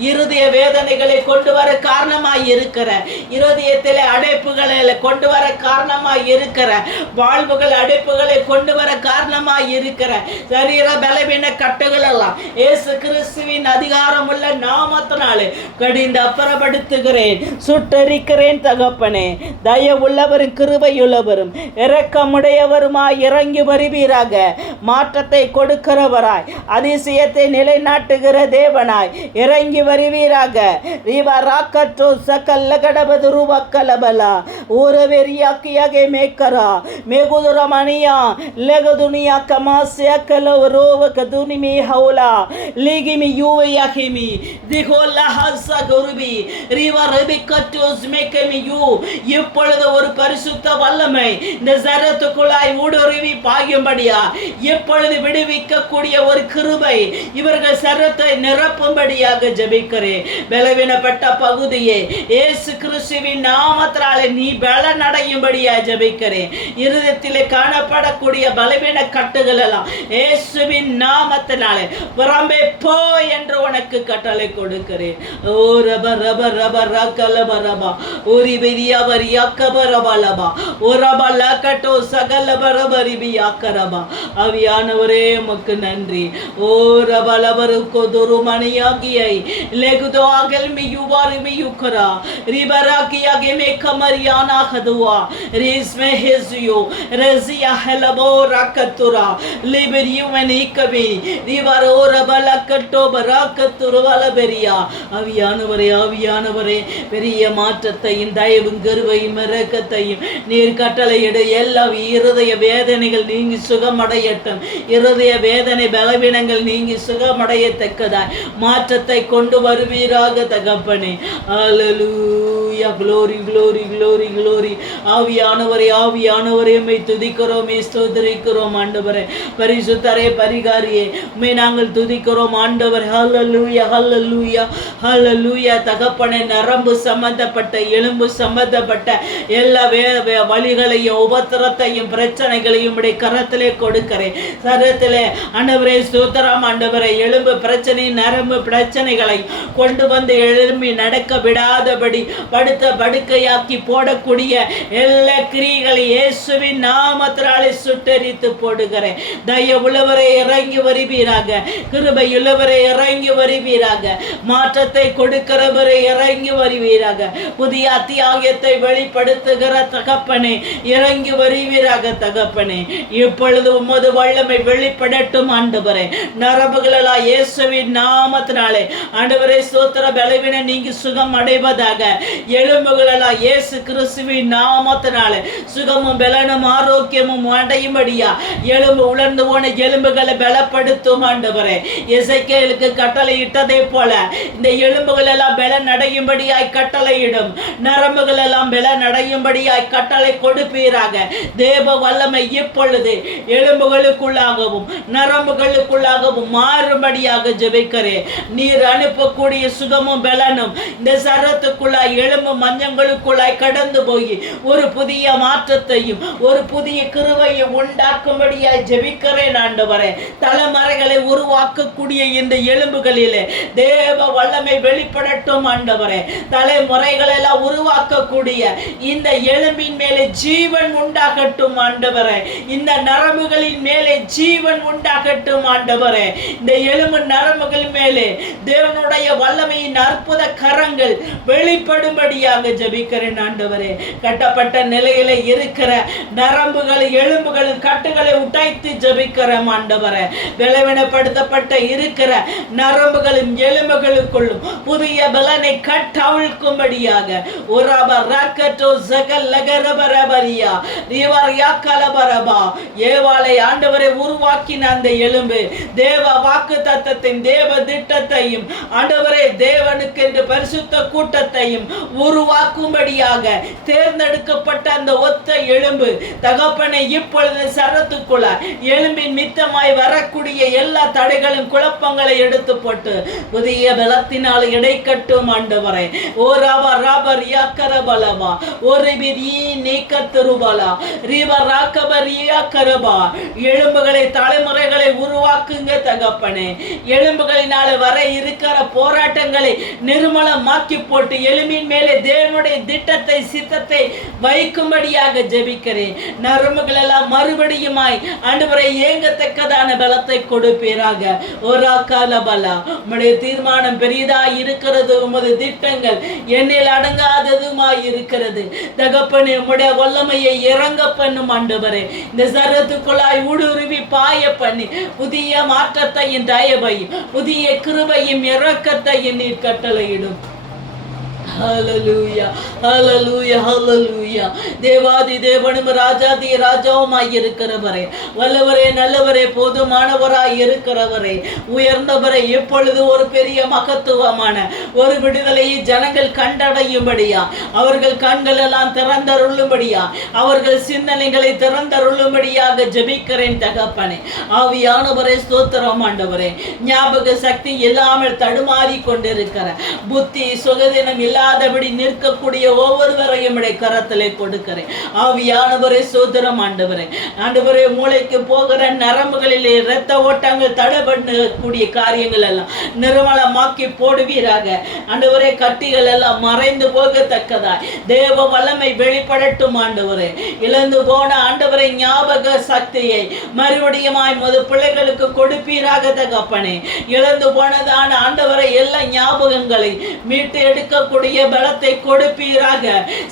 இருதய வேதனைகளை கொண்டு வர காரணமாய் இருக்கிற, இருதயத்திலே அடைப்புகளை கொண்டு வர காரணமாய் இருக்கிற, வாழ்வுகள் அடைப்புகளை கொண்டு வர காரணமாய் இருக்கிற சரீர பலவீன கட்டுகள் எல்லாம் இயேசு கிறிஸ்துவின் அதிகாரம் உள்ள நாமத்தினாலே கடிந்து அப்புறப்படுத்துகிறேன், சுட்டரிக்கிறேன் தகப்பனே. தயவுள்ளவரும் கிருபையுள்ளவரும் இரக்கமுடையவருமாய் இறங்கி வருவீராக. மாற்றத்தை கொடுக்கிறவராய், அதிசயத்தை நிலைநாட்டுகிற தேவனாய் இறங்கி வருவீராக. ரீவா ராக்கட்டோ சகல்ல கடபது ரூபக்கலபலா ஊரவெரியாக்கியாகே மேக்கரா மேகுதுரமணியா லெகதுனியா கமாசியா கலவரோவ கதுனிமி ஹவுலா லிகிமி யூவயாகிமி திகோலா ஹஸா குருபி ரீவா ரெபிகட்டோஸ் மேகமி யூ. இப்பொழுது ஒரு பரிசுத்த வல்லமை இந்த சரத்துக்குள்ளாய் ஊடுருவி பாயும்படியா, இப்பொழுது விடுவிக்கக்கூடிய ஒரு கிருபை இவர்கள் சரத்தை நிரப்பும்படியாக ஜெபிக்கிறேன். பலவீனப்பட்ட பகுதியே இயேசு கிறிஸ்துவின் நாமத்தினாலே நீ பலன் அடையும்படியா ஜெபிக்கிறேன். இருதயத்திலே காணப்படக்கூடிய பலவீன கட்டுகள் எல்லாம் இயேசுவின் நாமத்தினாலே புறம்பே போ என்று உனக்கு கட்டளை கொடுக்கிறேன். ஓ ரப ரப ரப ரகல பரபா ஓரி பெரியா வரியா கபரபலபா ஓ ரப லகட்டோ சகல பரபரிபியா கரபா. ஆவியானவரே உமக்கு நன்றி. ஓ ரப லபருக்கு துருமணியாகியை லெகுதோ அகல் மியுவாரி மியுக்கரா ரிபராகியா கெமே கமரியானா ஹதுவா ரிஸ்மே ஹெசியோ ரெசியா ஹெலபோ ரக்கத்துரா லிபரியு மனிகவே ரிவரோ ரபலக்கட்டோ பராக்கத்துருவல பெரியா. ஆவியானவரே ஆவியானவரே பெரிய மாற்றத்தையும் தயவும் கருவையும் இரக்கத்தையும் நீர் கட்டளையிடு. எல்லா இருதய வேதனைகள் நீங்கி சுகமடையட்டும். இருதய வேதனை பலவீனங்கள் நீங்கி சுகமடையத்தக்கதாய் மாற்றத்தை கொண்டு வருவீராக தகப்பனே. அல்லேலூயா. Glory glory glory glory. ஆவியானவரே ஆவியானவரே உம்மை துதிக்கிறோம், ஸ்தோத்திரிக்கிறோம் ஆண்டவரே. பரிசுத்தரே பரிகாரியே உம்மை நாங்கள் துதிக்கிறோம் ஆண்டவர். ஹல்லேலூயா ஹல்லேலூயா ஹல்லேலூயா. தகப்பனே நரம்பு சம்பந்தப்பட்ட எலும்பு சம்பந்தப்பட்ட எல்லா வலிகளையும் உபத்திரத்தையும் பிரச்சனைகளையும் உடைய கரத்திலே கொடுக்கிறேன். சரத்திலே ஆண்டவரே ஸ்தோத்திரம் ஆண்டவரே. எலும்பு பிரச்சனை நரம்பு பிரச்சனைகளை கொண்டு வந்து எழும்பி நடக்க விடாதபடி படுத்த படுக்கையாக்கி போடக்கூடிய எல்லா கிரியைகளை இயேசுவின் நாமத்தினாலே சுட்டெரித்து போடுகிறேன். தயவுள்ளவரை இறங்கி வருவீராக. கிருபையுள்ளவரை இறங்கி வருவீராக. மாற்றத்தை கொடுக்கிறவரை இறங்கி வருவீராக. புதிய அத்தியாயத்தை வெளிப்படுத்துகிற தகப்பனே இறங்கி வருவீராக தகப்பனே. இப்பொழுது உமது வல்லமை வெளிப்படட்டும் ஆண்டவரே. நரம்புகளெல்லாம் இயேசுவின் நாமத்தினாலே ஆண்டவரே ஸ்தோத்திர பலவீன நீங்கி சுகம் அடைவதாக. எலும்புகளெல்லாம் இயேசு கிறிஸ்துவின் நாமத்தினாலே சுகமும் பலனும் ஆரோக்கியமும் அடையும்படியா எலும்பு உலர்ந்து போன எலும்புகளை பலப்படுத்தும் ஆண்டவரே. எசேக்கியேலுக்கு கட்டளை இட்டதை போல இந்த எலும்புகள் எல்லாம் பலன் அடையும்படியாய் கட்டளையிடும். நரம்புகள் எல்லாம் பலன் அடையும்படியாய் கட்டளை கொடுப்பீராக. தேவ வல்லமை இப்பொழுது எலும்புகளுக்குள்ளாகவும் நரம்புகளுக்குள்ளாகவும் மாறும்படியாக ஜெபிக்கிறேன். நீர் அனுப்பக்கூடிய சுகமும் பலனும் இந்த சரத்துக்குள்ளாய் எலும்பு மஞ்சங்களுக்குள்ளாய் கடந்து போய் ஒரு புதிய மாற்றத்தையும் ஒரு புதிய கிருபையை உண்டாக்கும்படியாய் ஜெபிக்கிறேன் ஆண்டவரே. தலைமறைகளை உருவாக்கக்கூடிய இந்த எலும்புகளிலே தேவ வல்லமை வெளிப்படட்டும் ஆண்டவரே. தலைமுறைகள் எல்லாம் உருவாக்கக்கூடிய இந்த எலும்பின் மேலே ஜீவன் உண்டாகட்டும் ஆண்டவரே. இந்த நரம்புகளின் மேலே ஜீவன் உண்டாகட்டும் ஆண்டவரே. இந்த எலும்பு நரம்புகள் மேலே தேவனுடைய வல்லமையின் அற்புத கரங்கள் வெளிப்படும்படியாக ஜெபிக்கிறேன் ஆண்டவரே. கட்டப்பட்ட நிலையில இருக்கிற நரம்புகள் எலும்புகள் கட்டுகளை உடைத்து ஜெபிக்கிறேன் ஆண்டவரே. பலவீனப்படுத்தப்பட்ட இருக்கிற நரம்புகளும் எலும்புகளுக்குள்ளும் புதிய பலனை கட்டவிழ்க்கும்படியாக உரப ரக்கட்டோ ஜகல் லகரபரபரியா ரிவரியா கலபரபா ஏவாளை ஆண்டவரை உருவாக்கின அந்த எலும்பு தேவ வாக்கு தத்தத்தின் தேவ திட்டத்தையும் ஆண்டவரே தேவனுக்கு என்று பரிசுத்த கூட்டத்தையும் உருவாக்கும்படியாக தேர்ந்தெடுக்கப்பட்ட அந்த ஒத்த எலும்பு தகப்பனை இப்பொழுது சரத்துக்குள்ள எலும்பின் மித்தமாய் வரக்கூடிய எல்லா தடைகளும் குழப்பங்களை எடுத்து போட்டு புதிய பலத்தினால் இடைக்கட்டும் ஆண்டவரே. ஓ ராபா ராபர் யாக்கரபலபா ஒரு விதி நீக்க திருபலா ரீவ ராக்கபர் யாக்கரபா. எலும்புகளை தலைமுறைகளை உருவாக்குங்க தகப்பனே. எலும்புகளினால வர இருக்கிற போராட்டங்களை நிர்மலமாக்கி போட்டு எலும்பின் மேலே தேவனுடைய திட்டத்தை சித்தத்தை வைக்கும்படியாக ஜெபிக்கிறேன். நரம்புகள் எல்லாம் மறுபடியுமாய் ஆண்டவரை ஏங்கத்தக்கதான பலத்தை கொடுப்பீராக. ஓரா காலபலா உம்முடைய தீர்மானம் பெரியதாய் இருக்கிறது. உமது திட்டங்கள் எண்ணில் அடங்காததுமாய் இருக்கிறது தகப்பனே. உம்முடைய வல்லமையை இறங்க பண்ணும் ஆண்டவரே. இந்த சரத்துக்குள்ளாய் ஊடுருவி பாய பண்ணி புதிய மாற்றத்தையும் தயவையும் புதிய கிருபையும் இரக்கத்தையும் நீர் கட்டளையிடும். ஹல்லேலூயா ஹல்லேலூயா ஹல்லேலூயா. தேவாதி தேவனும் ராஜாதி ராஜாவுமாய் இருக்கிறவரே, வல்லவரே நல்லவரே போதுமானவராய் இருக்கிறவரே, உயர்ந்தவரே, எப்பொழுது ஒரு பெரிய மகத்துவமான ஒரு விடுதலையை ஜனங்கள் கண்டடையும்படியா அவர்கள் கண்கள் எல்லாம் திறந்தருளும்படியா அவர்கள் சிந்தனைகளை திறந்தருளும்படியாக ஜெபிக்கிறேன் தகப்பனே. ஆவியானவரே ஸ்தோத்திரம் ஆண்டவரே. ஞாபக சக்தி இல்லாமல் தடுமாறி கொண்டிருக்கிற புத்தி சுகதினம் இல்லாதபடி நிற்கக்கூடிய ஒவ்வொருவரையும் கரத்திலே விடுதலை கொடுக்கிறேன். ஆவியானவரே சோதரம் ஆண்டவரே. ஆண்டவரே, மூளைக்கு போகிற நரம்புகளிலே இரத்த ஓட்டங்கள் தடைபடக்கூடிய காரியங்கள் எல்லாம் நிர்மலமாக்கி போடுவீராக. ஆண்டவரே, கட்டிகள் எல்லாம் மறைந்து போகத்தக்கதாய் தேவ வல்லமை வெளிப்படட்டும் ஆண்டவரே. இழந்து போன ஆண்டவரை ஞாபக சக்தியை மறுபடியுமாய் முது பிள்ளைகளுக்கு கொடுப்பீராக தகப்பனே. இழந்து போனதான ஆண்டவரை எல்லா ஞாபகங்களை மீட்டு எடுக்கக்கூடிய பலத்தை கொடுப்பீராக.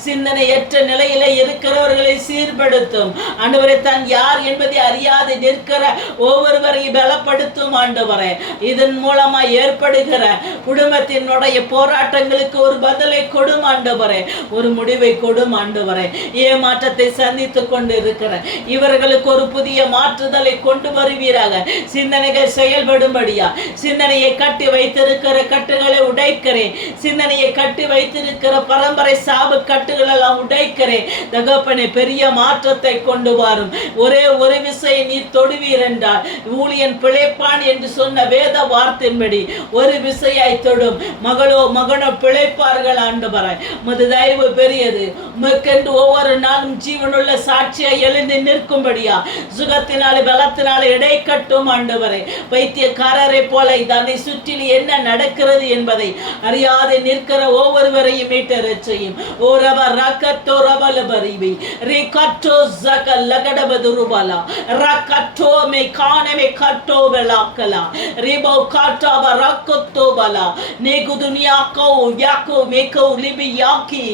சிந்தனையற்ற நிலையில இருக்கிறவர்களை சீர்படுத்தும் ஆண்டவரை. தான் யார் என்பதை அறியாது நிற்கிற ஒவ்வொருவரையும் பலப்படுத்தும் ஆண்டவரே. இதன் மூலமா ஏற்படுகிற குடும்பத்தினுடைய போராட்டங்களுக்கு ஒரு பதிலை கொடும் ஆண்டவரே, ஒரு முடிவை கொடும் ஆண்டவரே. ஏமாற்றத்தை சந்தித்துக் கொண்டு இருக்கிற இவர்களுக்கு ஒரு புதிய மாற்றுதலை கொண்டு வருவீராக. சிந்தனைகள் செயல்படும்படியா சிந்தனையை கட்டி வைத்திருக்கிற கட்டுகளை உடைக்கிறேன். சிந்தனையை கட்டி வைத்திருக்கிற பரம்பரை சாபு கட்டுகள் எல்லாம் உடைக்கிறேன் தகப்பனே. பெரிய மாற்றத்தை கொண்டு வரும் ஒரே ஒரு விசையை நீ தொடுவீர் என்றால் ஊழியன் பிழைப்பான் என்று சொன்ன வேத வார்த்தையின்படி ஒரு விசையாய் தொடும் மகளோ மகனோ பிழைப்பார்கள் ஆண்டவராய். மது தயவு பெரியது. உமக்கென்று ஒவ்வொரு நாளும் ஜீவனுள்ள சாட்சியாய் எழுந்து நிற்கும்படியா சுகத்தினாலே பலத்தினாலே இடை கட்டும் ஆண்டவரை. பைத்தியக்காரரை போல தன்னை சுற்றிலும் என்ன நடக்கிறது என்பதை அறியாது நிற்கிற ஒவ்வொருவரையும் மீட்டரச் செய்யும். ஓரவ ரக்கத்தோ ரவலபரிவி ரிகட்டோ ஜக லகடபதுருபலா ரக்கட்டோ மே கானமே கட்டோ வெலாக்கலா ரிபோ காட்டாவ ரக்கத்தோ பலா நேகு துனியாக்கோ யாக்கோ மேக்கோ லிபி யாக்கி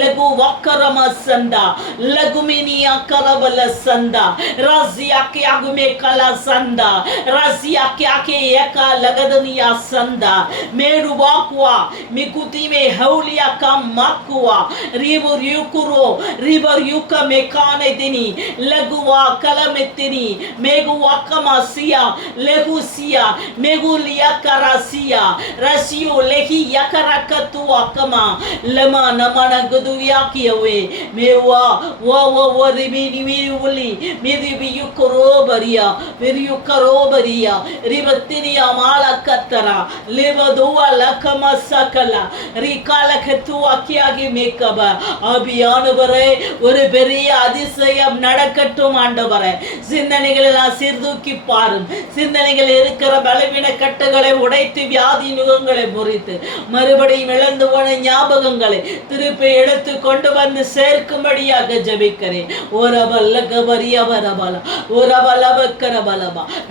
லகு வக்கரம சந்தா லகுமினியா கரவல சந்தா ராசியாக்கி அகுமே கலா சந்தா ராசியாக்கி ஆக்கே ஏகா லகதனியா சந்தா மேரு வாக்குவா மிகுதி மே ஹவுலியா கம் மாக்குவா ரிபர் யுக்குரோ ரிபர் யுக்க மெக்கானை தினி லகுவா கலமெத்தினி மேகு வாக்கமா சியா லகு சியா மேகு லியா கராசியா ரசியோ லெஹி யக்கரக்கத்து வாக்கமா லமா நமன குதுவியாக்கியவே மேவா வா வா வா ரிபினி மிருவுலி மிருபி யுக்குரோ பரியா மிருயுக்கரோ பரியா ரிபத்தினியா மாலா கத்தரா லிபதுவா லக்கமா சகலா ரிகால கத்துவாக்கியாகி மேக்கப. ஆவியானவரே, ஒரு பெரிய அதிசயம் நடக்கட்டும் ஆண்டவரே. சிந்தனைகளை சீர்தூக்கி பாரும். சிந்தனைகள் இருக்கிற பலவீன கட்டுகளை உடைத்து வியாதி நுகங்களை முறித்து மறுபடியும் இழந்து போன ஞாபகங்களை திருப்பி எடுத்து கொண்டு வந்து சேர்க்கும்படியாக ஜெபிக்கிறேன்.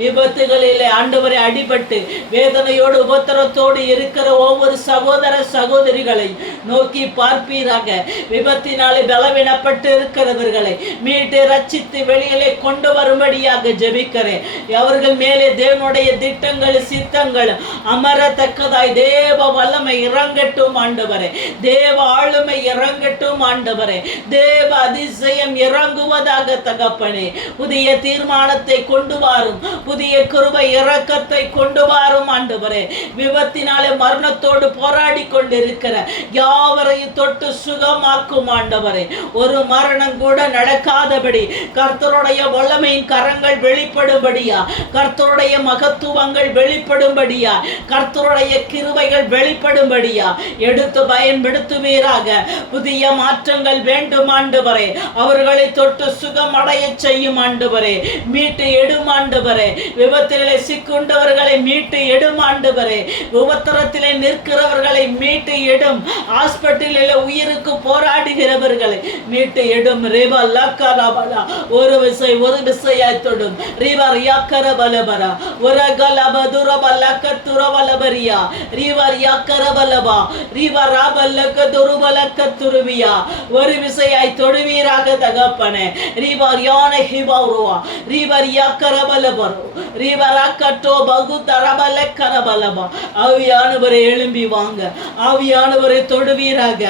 விபத்துகளிலே ஆண்டவரை அடிபட்டு வேதனையோடு உபத்திரத்தோடு இருக்கிற ஒவ்வொரு சகோதர சகோதரிகளை நோக்கி பார்ப்பீராக. விபத்தினாலே பலவீனப்பட்டு இருக்கிறவர்களை மீட்டு ரட்சித்து வெளியிலே கொண்டு வரும்படியாக ஜெபிக்கிறேன். அவர்கள் மேலே தேவனுடைய திட்டங்கள் சித்தங்கள் அமரத்தக்கதாய் தேவ வல்லமை இறங்கட்டும் ஆண்டவரே. தேவ ஆளுமை இறங்கட்டும் ஆண்டவரே. தேவ அதிசயம் இறங்குவதாக தகப்பனே. புதிய தீர்மானத்தை கொண்டு வாரும். புதிய கிருபை இரக்கத்தை கொண்டு வாரும் ஆண்டவரே. விபத்தினாலே மரணத்தோடு போராடி கொண்டிருக்கிற யாவரையும் தொட்டு சுகமாக்கும் ஆண்டவரே. ஒரு மரணம் கூட நடக்காதபடி கர்த்தருடைய வல்லமையின் கரங்கள் வெளிப்படும்படியா, கர்த்தருடைய மகத்துவங்கள் வெளிப்படும்படியா, கர்த்தருடைய கிருபைகள் வெளிப்படும்படியா எடுத்து பயன்படுத்துவீராக. புதிய மாற்றங்கள் வேண்டும் ஆண்டவரே. அவர்களை தொட்டு சுகம் அடைய செய்யும் ஆண்டவரே. மீட்டு எடும் ஆண்டவரே. விபத்திலே சிக்குண்டவர்களை மீட்டு எடும் ஆண்டவரே. உபத்திரத்திலே நிற்கிறவர்களை மீட்டு எடும். ஹாஸ்பிட்டலில் உயிருக்கு போராடுகிறவர்களை மீட்டு எடும். ரிபா லக்கரபலா ஒரு விசையாய் தொடும். ரிபா யக்கரபலபரா ஒரகலபதுரபலக்கத்துரபலபரியா ரிவர் யக்கரபலபா ரிவா ராபலக்கதுருபலக்கத்துருவியா ஒரு விசையாய் தொடுவீராக தகப்பனே. ரிவர் யானை ஹிபௌருவா ரிவர் யக்கரபலபரு ரிவர் அக்கட்டோ பகு தரபலக்கரபலபா. ஆவியானவரை எழும்பி வாங்க. ஆவியானவரை தொடுவீராக.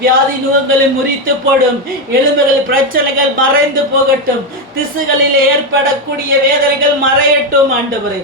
வியாதி நுகங்களை முறித்து போடும். எலும்புகள் பிரச்சனைகள் மறைந்து போகட்டும். திசுகளில் ஏற்படக்கூடிய வேதனைகள் மறையட்டும் ஆண்டவரே.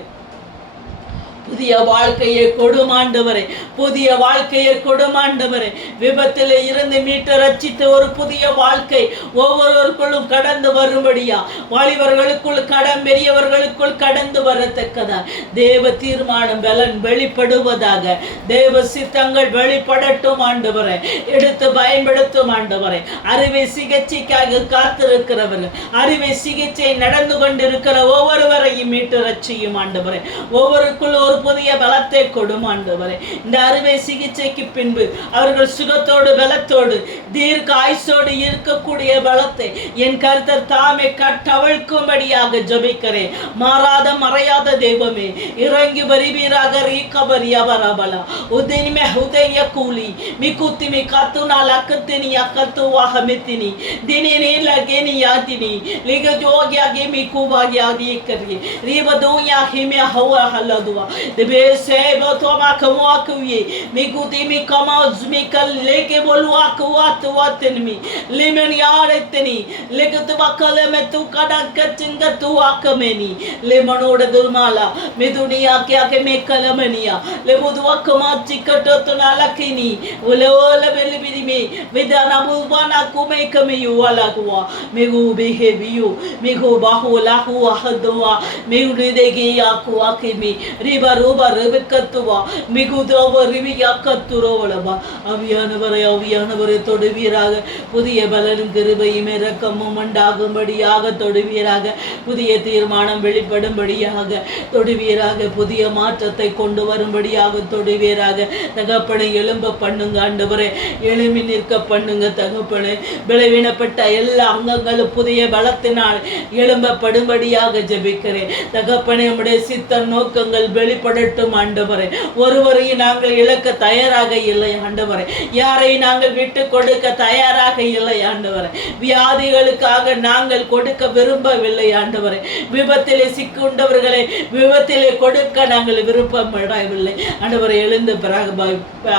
புதிய வாழ்க்கையை கொடுமாண்டவரே, புதிய வாழ்க்கையை கொடுமாண்டவரே. விபத்தில் இருந்து மீட்டு ரட்சித்த ஒரு புதிய வாழ்க்கை ஒவ்வொருவருக்குள்ளும் கடந்து வரும்படியா, வாலிபர்களுக்குள் கடன் பெரியவர்களுக்குள் கடந்து வரத்தக்கதா தேவ தீர்மானம் பலன் வெளிப்படுவதாக, தேவ சித்தங்கள் வெளிப்படட்டும் ஆண்டவரே. எடுத்து பயன்படுத்தும் ஆண்டவரே. அறுவை சிகிச்சைக்காக காத்திருக்கிறவர்கள், அறுவை சிகிச்சை நடந்து கொண்டிருக்கிற ஒவ்வொருவரையும் மீட்டு ரட்சியும் ஆண்டவரே. ஒவ்வொருக்குள் ஒரு புதிய பலத்தை கொடும் ஆண்டவரே. இந்த அறுவை சிகிச்சைக்கு பின்பு அவர்கள் சுகத்தோடு பலத்தோடு தீர்க்க ஆயுசோடு இருக்கக்கூடிய பலத்தை என் கர்த்தர் தாமே கட்டவிழ்க்கும்படியாக ஜெபிக்கிறேன். மாறாத மறையாத தெய்வமே, இறங்கி வருவீராக. ரீகபரியபரபலா உதனிமே உதய கூலி மிகுத்தி மி கத்துனா லக்கத்தினி அக்கத்துவாக மித்தினி தினினி லகேனி யாதினி லிக ஜோகியா கெமி கூபாகியா தீக்கரி ரீபதோயா ஹிமே ஹவா ஹலதுவா Debese botoma kawakuye miguti mi kama zmikal leke bolwa kuat watenmi limeni areteni lekatu bakale metu kada kachinga tu akameni lemanoda durmala meduniya kya ke mekalamaniya lebudu akama chikato tunalakini ulola belibidimi vidana bulbana kume kamiyu wala kuwa megu behaviyu megu bahula kuwa hadwa megu degi yaku akimi riba ரூபா ரெபக்கத்துவா மிகுதோவ Rivia கத்துரோவளவா. அவியானவரை தொடுவீராக. புதிய பலனும் கிருபையும் இரக்கமும் உண்டாகும்படியாக தொடுவீராக. புதிய தீர்மானம் வெளிப்படும்படியாக தொடுவீராக. புதிய மாற்றத்தை கொண்டு வரும்படியாக தொடுவீராக. தகப்பனை எழும்ப பண்ணுங்க ஆண்டவரே, எழுமி நிற்க பண்ணுங்க தகப்பனை. விளைவினப்பட்ட எல்லா அங்கங்களும் புதிய பலத்தினால் எழும்பப்படும்படியாக ஜெபிக்கிறேன் தகப்பனை. நம்முடைய சித்த நோக்கங்கள் வெளிப்படட்டும் ஆண்டவரே. ஒருவரையும் நாங்கள் இழக்க தயாராக இல்லை ஆண்டவரே. யாரை நாங்கள் விட்டு கொடுக்க தயாராக இல்லை ஆண்டவரே. வியாதிகளுக்காக நாங்கள் கொடுக்க விரும்பவில்லை ஆண்டவரே. விபத்திலே சிக்குண்டவர்களை விபத்திலே கொடுக்க நாங்கள் விருப்பமிடவில்லை ஆண்டவரை. எழுந்து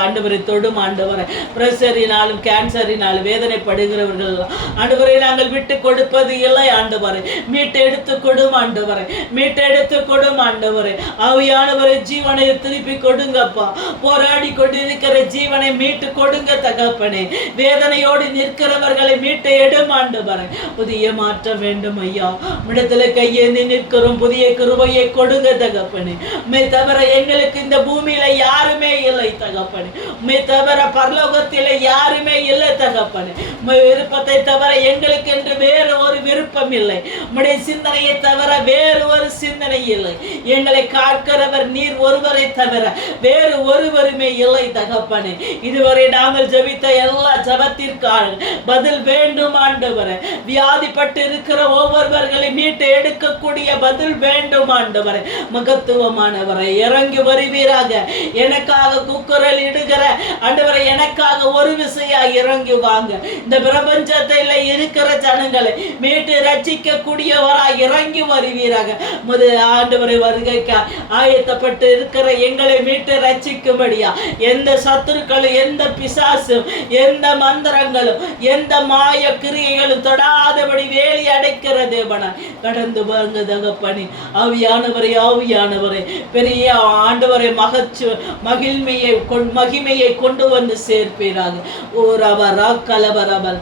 ஆண்டவரை தொடும் ஆண்டவரை. பிரஷரினாலும் கேன்சரினாலும் வேதனைப்படுகிறவர்கள் ஆண்டவரை நாங்கள் விட்டு கொடுப்பது இல்லை ஆண்டவரை. மீட்டு எடுத்து கொடும் ஆண்டவரை. மீட்டு எடுத்து கொடும் ஆண்டவரை. ஆவியானவரை ஜீவனை திருப்பி கொடுங்கப்பா. போராடி கொண்டிருக்கிற ஜீவனை மீட்டு கொடுங்க தகப்பனே. வேதனையோடு நிற்கிறவர்களை மீட்டு எடும் ஆண்டவரை. புதிய மாற்றம் வேண்டும் ஐயா. இடத்துல கையேந்தி நிற்கிறோம். புதிய கிருபையை கொடுங்க தகப்பனே. உம்மை தவிர எங்களுக்கு இந்த பூமியில யாருமே இல்லை தகப்பனே. உம்மை தவிர பரலோகத்தில யாருமே இல்லை தகப்பனே. உம்மை விருப்பத்தை தவிர எங்களுக்கு என்று வேறு ஒரு விருப்பம் இல்லை. உம்முடைய சிந்தனையை தவிர வேறு ஒரு சிந்தனை இல்லை. எங்களை காக்கிறவர் நீர் ஒருவரை தவிர வேறு ஒருவருமே இல்லை தகப்பனே. இதுவரை நாங்கள் ஜெபித்த எல்லா ஜெபத்திற்காக பதில் வேண்டும் ஆண்டவரே. வியாதிப்பட்டு இருக்கிற ஒவ்வொருவர்களை மீட்டு எடுக்கக்கூடிய பதில் வேண்டும் ஆண்டவரே. மகத்துவமானவரை இறங்கி வருவீராக. எனக்காக குக்குரல் இடுகிற ஆண்டவரை, எனக்காக ஒரு விசையா இறங்கி வாங்க. இந்த பிரபஞ்சத்தில் இருக்கிற ஜனங்களை மீட்டு ரட்சிக்க கூடியவராய் இறங்கி வருவீராக. ஆண்டவரை வருகைக்கு ஆயத்தப்பட்டு இருக்கிற எங்களை மீட்டு ரட்சிக்கும்படியா எந்த சத்துருக்களும் எந்த பிசாசும் எந்த மந்திரங்களும் எந்த மாய கிரியைகளும் தொடாதபடி வேலி அடைக்கிற தேவனா கடந்து வாங்க தகப்பனே. ஆவியானவரே பெரிய ஆண்டவரை மகிமையை கொண்டு வந்து சேர்ப்பீராக. ஓரவரா கலவரவல்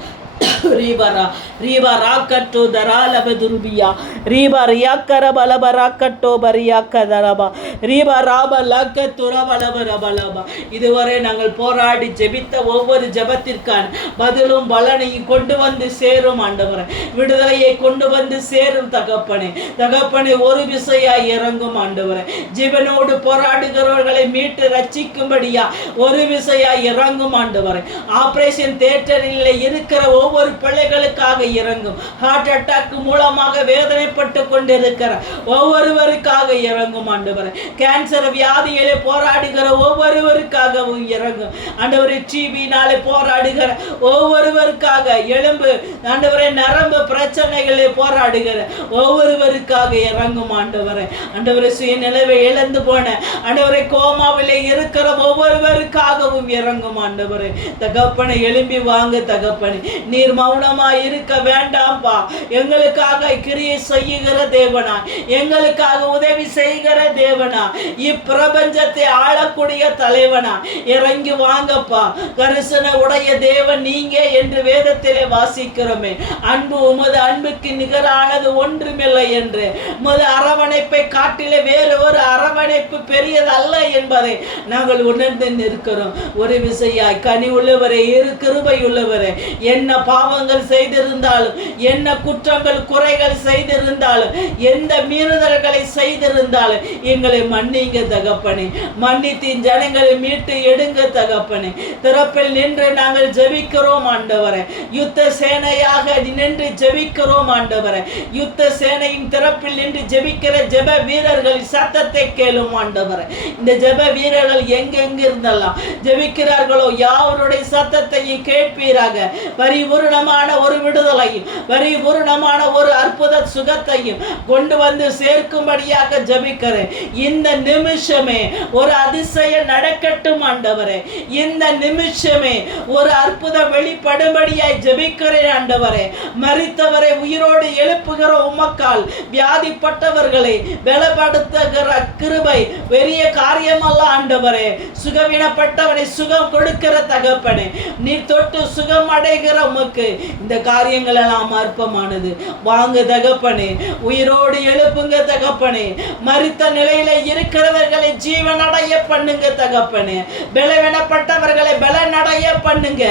Ribara, Ribara Kato, Darala Bedurubia, Ribaria Karabalabara Kato, Baria Kadaraba, Ribaraba Laka Turabalabalaba. இதுவரை நாங்கள் போராடி ஜெபித்த ஒவ்வொரு ஜெபத்திற்கான பதிலும் பலனையும் கொண்டு வந்து சேரும் ஆண்டவரே. விடுதலையை கொண்டு வந்து சேரும் தகப்பனே. தகப்பனே ஒரு விசையாய் இறங்கும் ஆண்டவரே. ஜீவனோடு போராடுகிறவர்களை மீட்டு ரட்சிக்கும்படியா ஒரு விசையாய் இறங்கும் ஆண்டவரே. ஆபரேஷன் தியேட்டரில் இருக்கிற ஒவ்வொரு பிள்ளைகளுக்காக இறங்கும். ஹார்ட் அட்டாக் மூலமாக வேதனைப்பட்டு கொண்டிருக்கிற ஒவ்வொருவருக்காக இறங்கும் ஆண்டவரே. கேன்சர் வியாதியிலே போராடுகிற ஒவ்வொருவருக்காகவும் இறங்கும் ஆண்டவரே. டிபினாலே போராடுகிற ஒவ்வொருவருக்காக, எலும்பு ஆண்டவரே நரம்பு பிரச்சனைகளே போராடுகிற ஒவ்வொருவருக்காக இறங்கும் ஆண்டவரே. ஆண்டவரே சுயநிலைவை இழந்து போன ஆண்டவரே கோமாவிலே இருக்கிற ஒவ்வொருவருக்காகவும் இறங்கும் ஆண்டவரே. தகப்பனை எழும்பி வாங்க தகப்பனை. நீ நீர் மௌனமாய் இருக்க வேண்டாம்பா. எங்களுக்காக கிரியை செய்யுகிற தேவனா, எங்களுக்காக உதவி செய்கிற தேவனா, இப்பிரபஞ்சத்தை ஆளக்கூடிய தலைவனா இறங்கி வாங்கப்பா. கரிசனை உடைய தேவன் நீங்க என்று வேதத்திலே வாசிக்கிறோமே. அன்பு உமது அன்புக்கு நிகரானது ஒன்றுமில்லை என்று, உமது அரவணைப்பை காட்டிலே வேறு ஒரு அரவணைப்பு பெரியது அல்ல என்பதை நாங்கள் உணர்ந்து நிற்கிறோம். ஒரு விசையாய் கனி உள்ளவரே, இரு கிருபை உள்ளவரே, என்ன பாவங்கள் செய்திருந்தாலும், என்ன குற்றங்கள் குறைகள் செய்திருந்தாலும், எந்த மீறுதல்களை செய்திருந்தாலும் எங்களை மன்னிங்க தகப்பனே. மன்னித்தின் ஜனங்களை மீட்டு எடுங்க தகப்பனே. திறப்பில் நின்று நாங்கள் ஜெபிக்கிறோம் ஆண்டவரே. யுத்த சேனையாக நின்று ஜெபிக்கிறோம் ஆண்டவரே. யுத்த சேனையின் திறப்பில் நின்று ஜெபிக்கிற ஜெப வீரர்களின் சத்தத்தை கேளும் ஆண்டவரே. இந்த ஜெப வீரர்கள் எங்கெங்கிருந்தெல்லாம் ஜெபிக்கிறார்களோ யாவருடைய சத்தத்தையும் கேட்பீராக. பரிபூர்ணமான ஒரு விடுதலையும் பரிபூர்ணமான ஒரு அற்புத சுகத்தையும் கொண்டு வந்து சேர்க்கும்படியாக ஜெபிக்கிறேன். இந்த நிமிஷமே ஒரு அதிசயம் நடக்கட்டும் ஆண்டவரே. இந்த நிமிஷமே ஒரு அற்புதம் வெளிப்படும்படியாய் ஜெபிக்கிறேன் ஆண்டவரே. மரித்தவரை உயிரோடு எழுப்புகிற உமக்கால் வியாதிப்பட்டவர்களை பலப்படுத்துகிற கிருபை பெரிய காரியமல்ல ஆண்டவரே. சுகவீனப்பட்டவனை சுகம் கொடுக்கிற தகப்பனே, நீ தொட்டு சுகம் அடைகிற உமக்கு இந்த காரியங்கள் எல்லாம் அற்பமானது. வாங்க தகப்பனே, உயிரோடு எழுப்புங்க தகப்பனே. மரித்த நிலையில இருக்கிறவர்களை ஜீவனடைய பண்ணுங்க தகப்பனே. பலவீனப்பட்டவர்களை பலனடைய பண்ணுங்க.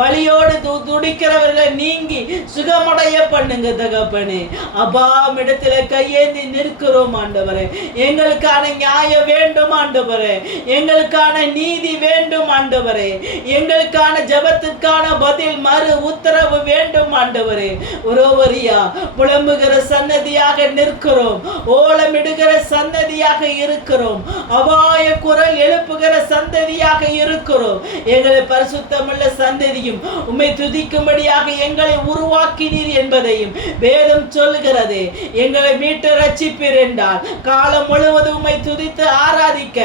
வலியோடு துடிக்கிறவர்களை நீங்கி சுகமடைய பண்ணுங்க தகப்பனே. அபாம் இடத்துல கையேந்தி நிற்கிறோம் ஆண்டவரே. எங்களுக்கான நியாயம் வேண்டும் ஆண்டவரே. எங்களுக்கான நீதி வேண்டும் ஆண்டவரே. எங்களுக்கான ஜெபத்துக்கான பதில் மறு உத்தரவு வேண்டும் ஆண்டவரே. ஒருவரியா புலம்புகிற சன்னதியாக நிற்கிறோம். ஓலமிடுகிற சந்ததியாக இருக்கிறோம். அபாய குரல் எழுப்புகிற சந்ததியாக இருக்கிறோம். எங்களை பரிசுத்தமுள்ள சந்ததியும் உம்மை துதிக்கும்படியாக எங்களை உருவாக்கினீர் என்பதையும் வேதம் சொல்லுகிறது. எங்களை மீட்டு ரட்சிப்பீர் என்றால் காலம் முழுவதும் உம்மை துதித்து ஆராதிக்க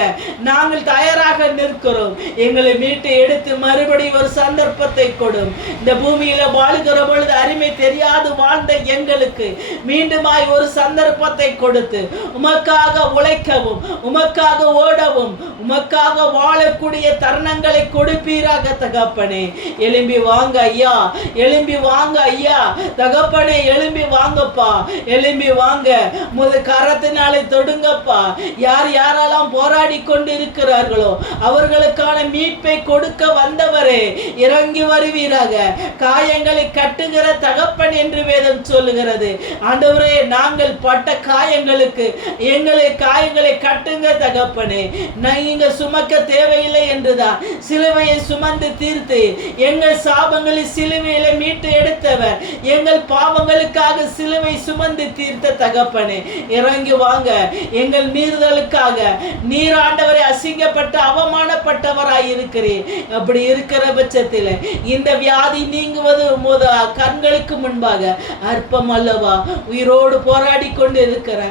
நாங்கள் தயாராக நிற்கிறோம். எங்களை மீட்டு எடுத்து மறுபடியும் ஒரு சந்தர்ப்பத்தை கொடும். இந்த பூமியில வாழ்கிற பொழுது அருமை தெரியாது வாழ்ந்த எங்களுக்கு மீண்டுமாய் ஒரு சந்தர்ப்பத்தை கொடுத்து உமக்காக உழைக்கவும், உமக்காக ஓடவும், உமக்காக வாழக்கூடிய தருணங்களை கொடுப்பீராக தகப்பனே. எழும்பி வாங்க ஐயா, எழும்பி வாங்க ஐயா தகப்பனே. எழும்பி வாங்கப்பா, எழும்பி வாங்க. முது கரத்தினாலே தொடுங்கப்பா. யார் யாரெல்லாம் போராடி கொண்டு இருக்கிறார்களோ அவர்களுக்கான மீட்பை கொடுக்க வந்தவரே இறங்கி வருவீராக. காயங்களை கட்டுகிற தகப்பன் என்று வேதம் சொல்லுகிறது. ஆண்டவரே, நாங்கள் பட்ட காயங்களுக்கு காயங்களை கட்டுங்க தகப்பனே. நீங்க சுமக்க தேவையில்லை என்றுதான் சிலுவையை சுமந்து தீர்த்து எங்கள் சாபங்களை சிலுவையில மீட்டு எடுத்தவர், எங்கள் பாவங்களுக்காக சிலுவை சுமந்து தீர்த்த தகப்பனே இறங்கி வாங்க. எங்கள் மீறுதலுக்காக நீர் ஆண்டவரை அசிங்கப்பட்டு அவமானப்பட்டவராய் இருக்கிறேன். அப்படி இருக்கிற பட்சத்தில் இந்த வியாதி நீங்குவது கண்களுக்கு முன்பாக அற்பம் அல்லவா? உயிரோடு போராடி கொண்டு இருக்கிற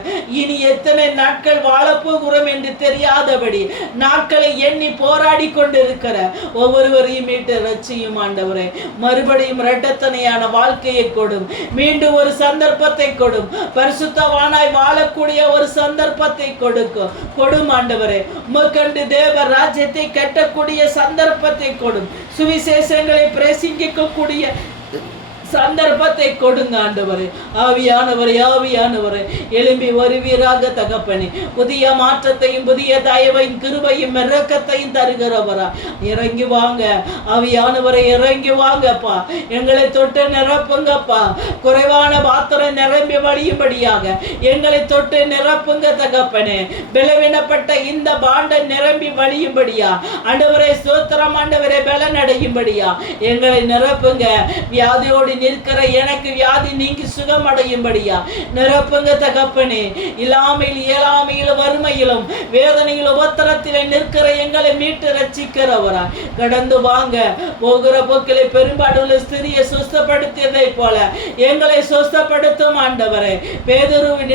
இனி எத்தனை நாட்கள் வாழப்போகிறோம் என்று தெரியாதபடி நாட்களை எண்ணி போராடி கொண்டு இருக்கிற ஒவ்வொருவரையும் மீட்டு ரட்சியும் ஆண்டவரே. மறுபடியும் இரட்டத்தனையான வாழ்க்கையை கொடும். மீண்டும் ஒரு சந்தர்ப்பத்தை கொடும். பரிசுத்தவானாய் வாழக்கூடிய ஒரு சந்தர்ப்பத்தை கொடும் ஆண்டவரே. உமக்கண்டு தேவ ராஜ்யத்தை கட்டக்கூடிய சந்தர்ப்பத்தை கொடும். சுவிசேஷங்களை பிரசங்கிக்கக்கூடிய சந்தர்ப்பத்தை கொடுங்க ஆண்டவரே. ஆவியானவரே, ஆவியானவரே எழும்பி வருவீராக தகப்பனே. புதிய மாற்றத்தையும் புதிய தயவையும் கிருபையும் இரக்கத்தையும் தருகிறவரா இறங்கி வாங்க. ஆவியானவரை இறங்கி வாங்கப்பா. எங்களை தொட்டு நிரப்புங்கப்பா. குறைவான பாத்திரம் நிரம்பி வழியும்படியாக எங்களை தொட்டு நிரப்புங்க தகப்பனே. பலவீனப்பட்ட இந்த பாண்டை நிரம்பி வழியும்படியா ஆண்டவரே. ஸ்தோத்திரம் ஆண்டவரே. பலனடையும்படியா எங்களை நிரப்புங்க. வியாதியோடு நிற்கிற எனக்கு வியாதி நீங்கி சுகமடையும்படியா நிரப்புங்க தகப்பனே. இல்லாமையில் இயலாமையில் வறுமையிலும் வேதனையில் உபத்திரத்திலே நிற்கிற எங்களை மீட்டு ரட்சிக்கிறவரா கடந்து வாங்க. போகிற போக்கிலே பெரும்பாடுள்ள ஸ்திரியை சுஸ்தப்படுத்தியதை போல எங்களை சுஸ்தப்படுத்தும் ஆண்டவரே. பேதுருவின்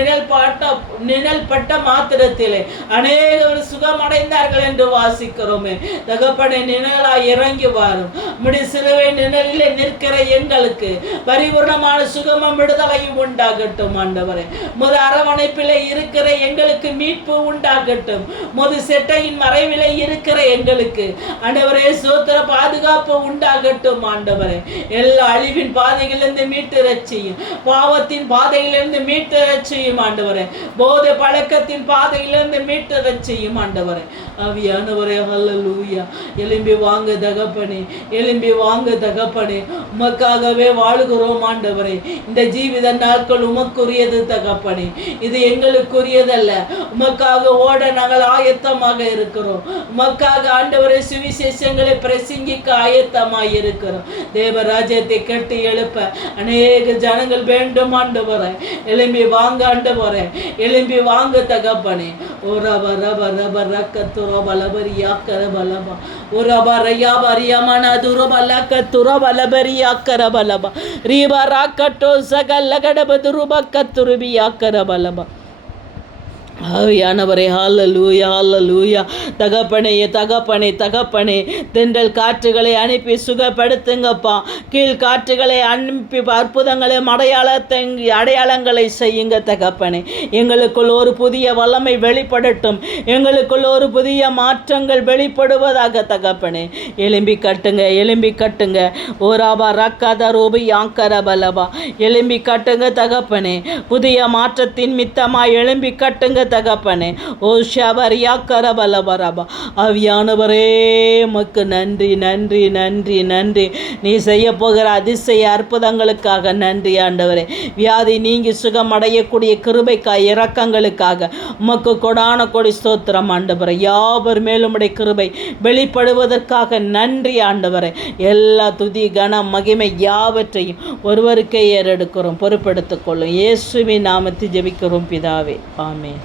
நிழல் பட்ட மாத்திரத்திலே அநேகர் சுகமடைந்தார்கள் என்று வாசிக்கிறோமே. தகப்பனை நிழலாய் இறங்கி வாரும். உம்முடைய சிலுவை நிழலிலே நிற்கிற எங்களுக்கு பரிபூர்ணமான சுகமும் விடுதலையும் உண்டாகட்டும் ஆண்டவரே. முது அரவணைப்பிலே இருக்கிற எங்களுக்கு மீட்பு உண்டாகட்டும். முது செட்டையின் மறைவிலே இருக்கிற எங்களுக்கு ஆண்டவரே சோத்திர பாதுகாப்பு உண்டாகட்டும் ஆண்டவரே. எல்லா அழிவின் பாதைகளிலிருந்து மீட்டு ரட்சியும். பாவத்தின் பாதையிலிருந்து மீட்டு ரட்சியும் ஆண்டவரே. போதை பழக்கத்தின் பாதையிலிருந்து மீட்டு ரட்சியும் ஆண்டவரே. ஆவியானவரே ஹல்லேலூயா. எழும்பி வாங்க தகப்பனே, எழும்பி வாங்க தகப்பனே. உமக்காகவே வாழுகிறோம் ஆண்டவரே. இந்த ஜீவித நாட்கள் உமக்குரியது தகப்பனே, இது எங்களுக்குரியதல்ல. உமக்காக ஓட நாங்கள் ஆயத்தமாக இருக்கிறோம். உமக்காக ஆண்டவரை சுவிசேஷங்களை பிரசங்கிக்க ஆயத்தமாக இருக்கிறோம். தேவராஜ்யத்தை கட்டி எழுப்ப அநேக ஜனங்கள் வேண்டும் ஆண்டவரே. எழும்பி வாங்க ஆண்டவரே, எழும்பி வாங்க தகப்பனே. ஓ ரப ரப ரப ரக்கத்துர பலபரியா கரபலபா. ஓ ரப ரயா பரியமன துரபல கத்துர பலபரியா கரபலபா. ரீபா ராக்கட்டோ சகல கடப துருப கத்துருபியா கரபலபா. ஆவியானவரே ஹல்லேலூயா ஹல்லேலூயா. தகப்பனே தகப்பனே தகப்பனே, தென்றல் காற்றுகளை அனுப்பி சுகப்படுத்துங்கப்பா. கீழ் காற்றுகளை அனுப்பி அற்புதங்களையும் அடையாளங்களை செய்யுங்க தகப்பனே. எங்களுக்குள் ஒரு புதிய வல்லமை வெளிப்படட்டும். எங்களுக்குள் ஒரு புதிய மாற்றங்கள் வெளிப்படுவதாக தகப்பனே. எலும்பி கட்டுங்க, எலும்பி கட்டுங்க. ஓராபா ரக்காத ரூபி யாங்கர பலபா. எலும்பி கட்டுங்க தகப்பனே. புதிய மாற்றத்தின் மித்தமாய் எலும்பி கட்டுங்க தகப்பனே. ஓ ஷபரியா கரபலபரபா. ஆவியானவரே உமக்கு நன்றி நன்றி நன்றி நன்றி. நீ செய்ய போகிற அதிசய அற்புதங்களுக்காக நன்றி ஆண்டவரே. வியாதி நீங்கி சுகமடையக்கூடிய கிருபைக்காய் இரக்கங்களுக்காக உமக்கு கொடான கொடி ஸ்தோத்திரம் ஆண்டவரே. யாவர் மேலும் உடைய கிருபை வெளிப்படுவதற்காக நன்றி ஆண்டவரே. எல்லா துதி கனம் மகிமை யாவற்றையும் ஒருவருக்கே ஏறெடுக்கிறோம். பொறுப்பெடுத்துக் கொள்ளும். இயேசுவின் நாமத்தில் ஜெபிக்கிறோம் பிதாவே. ஆமென்.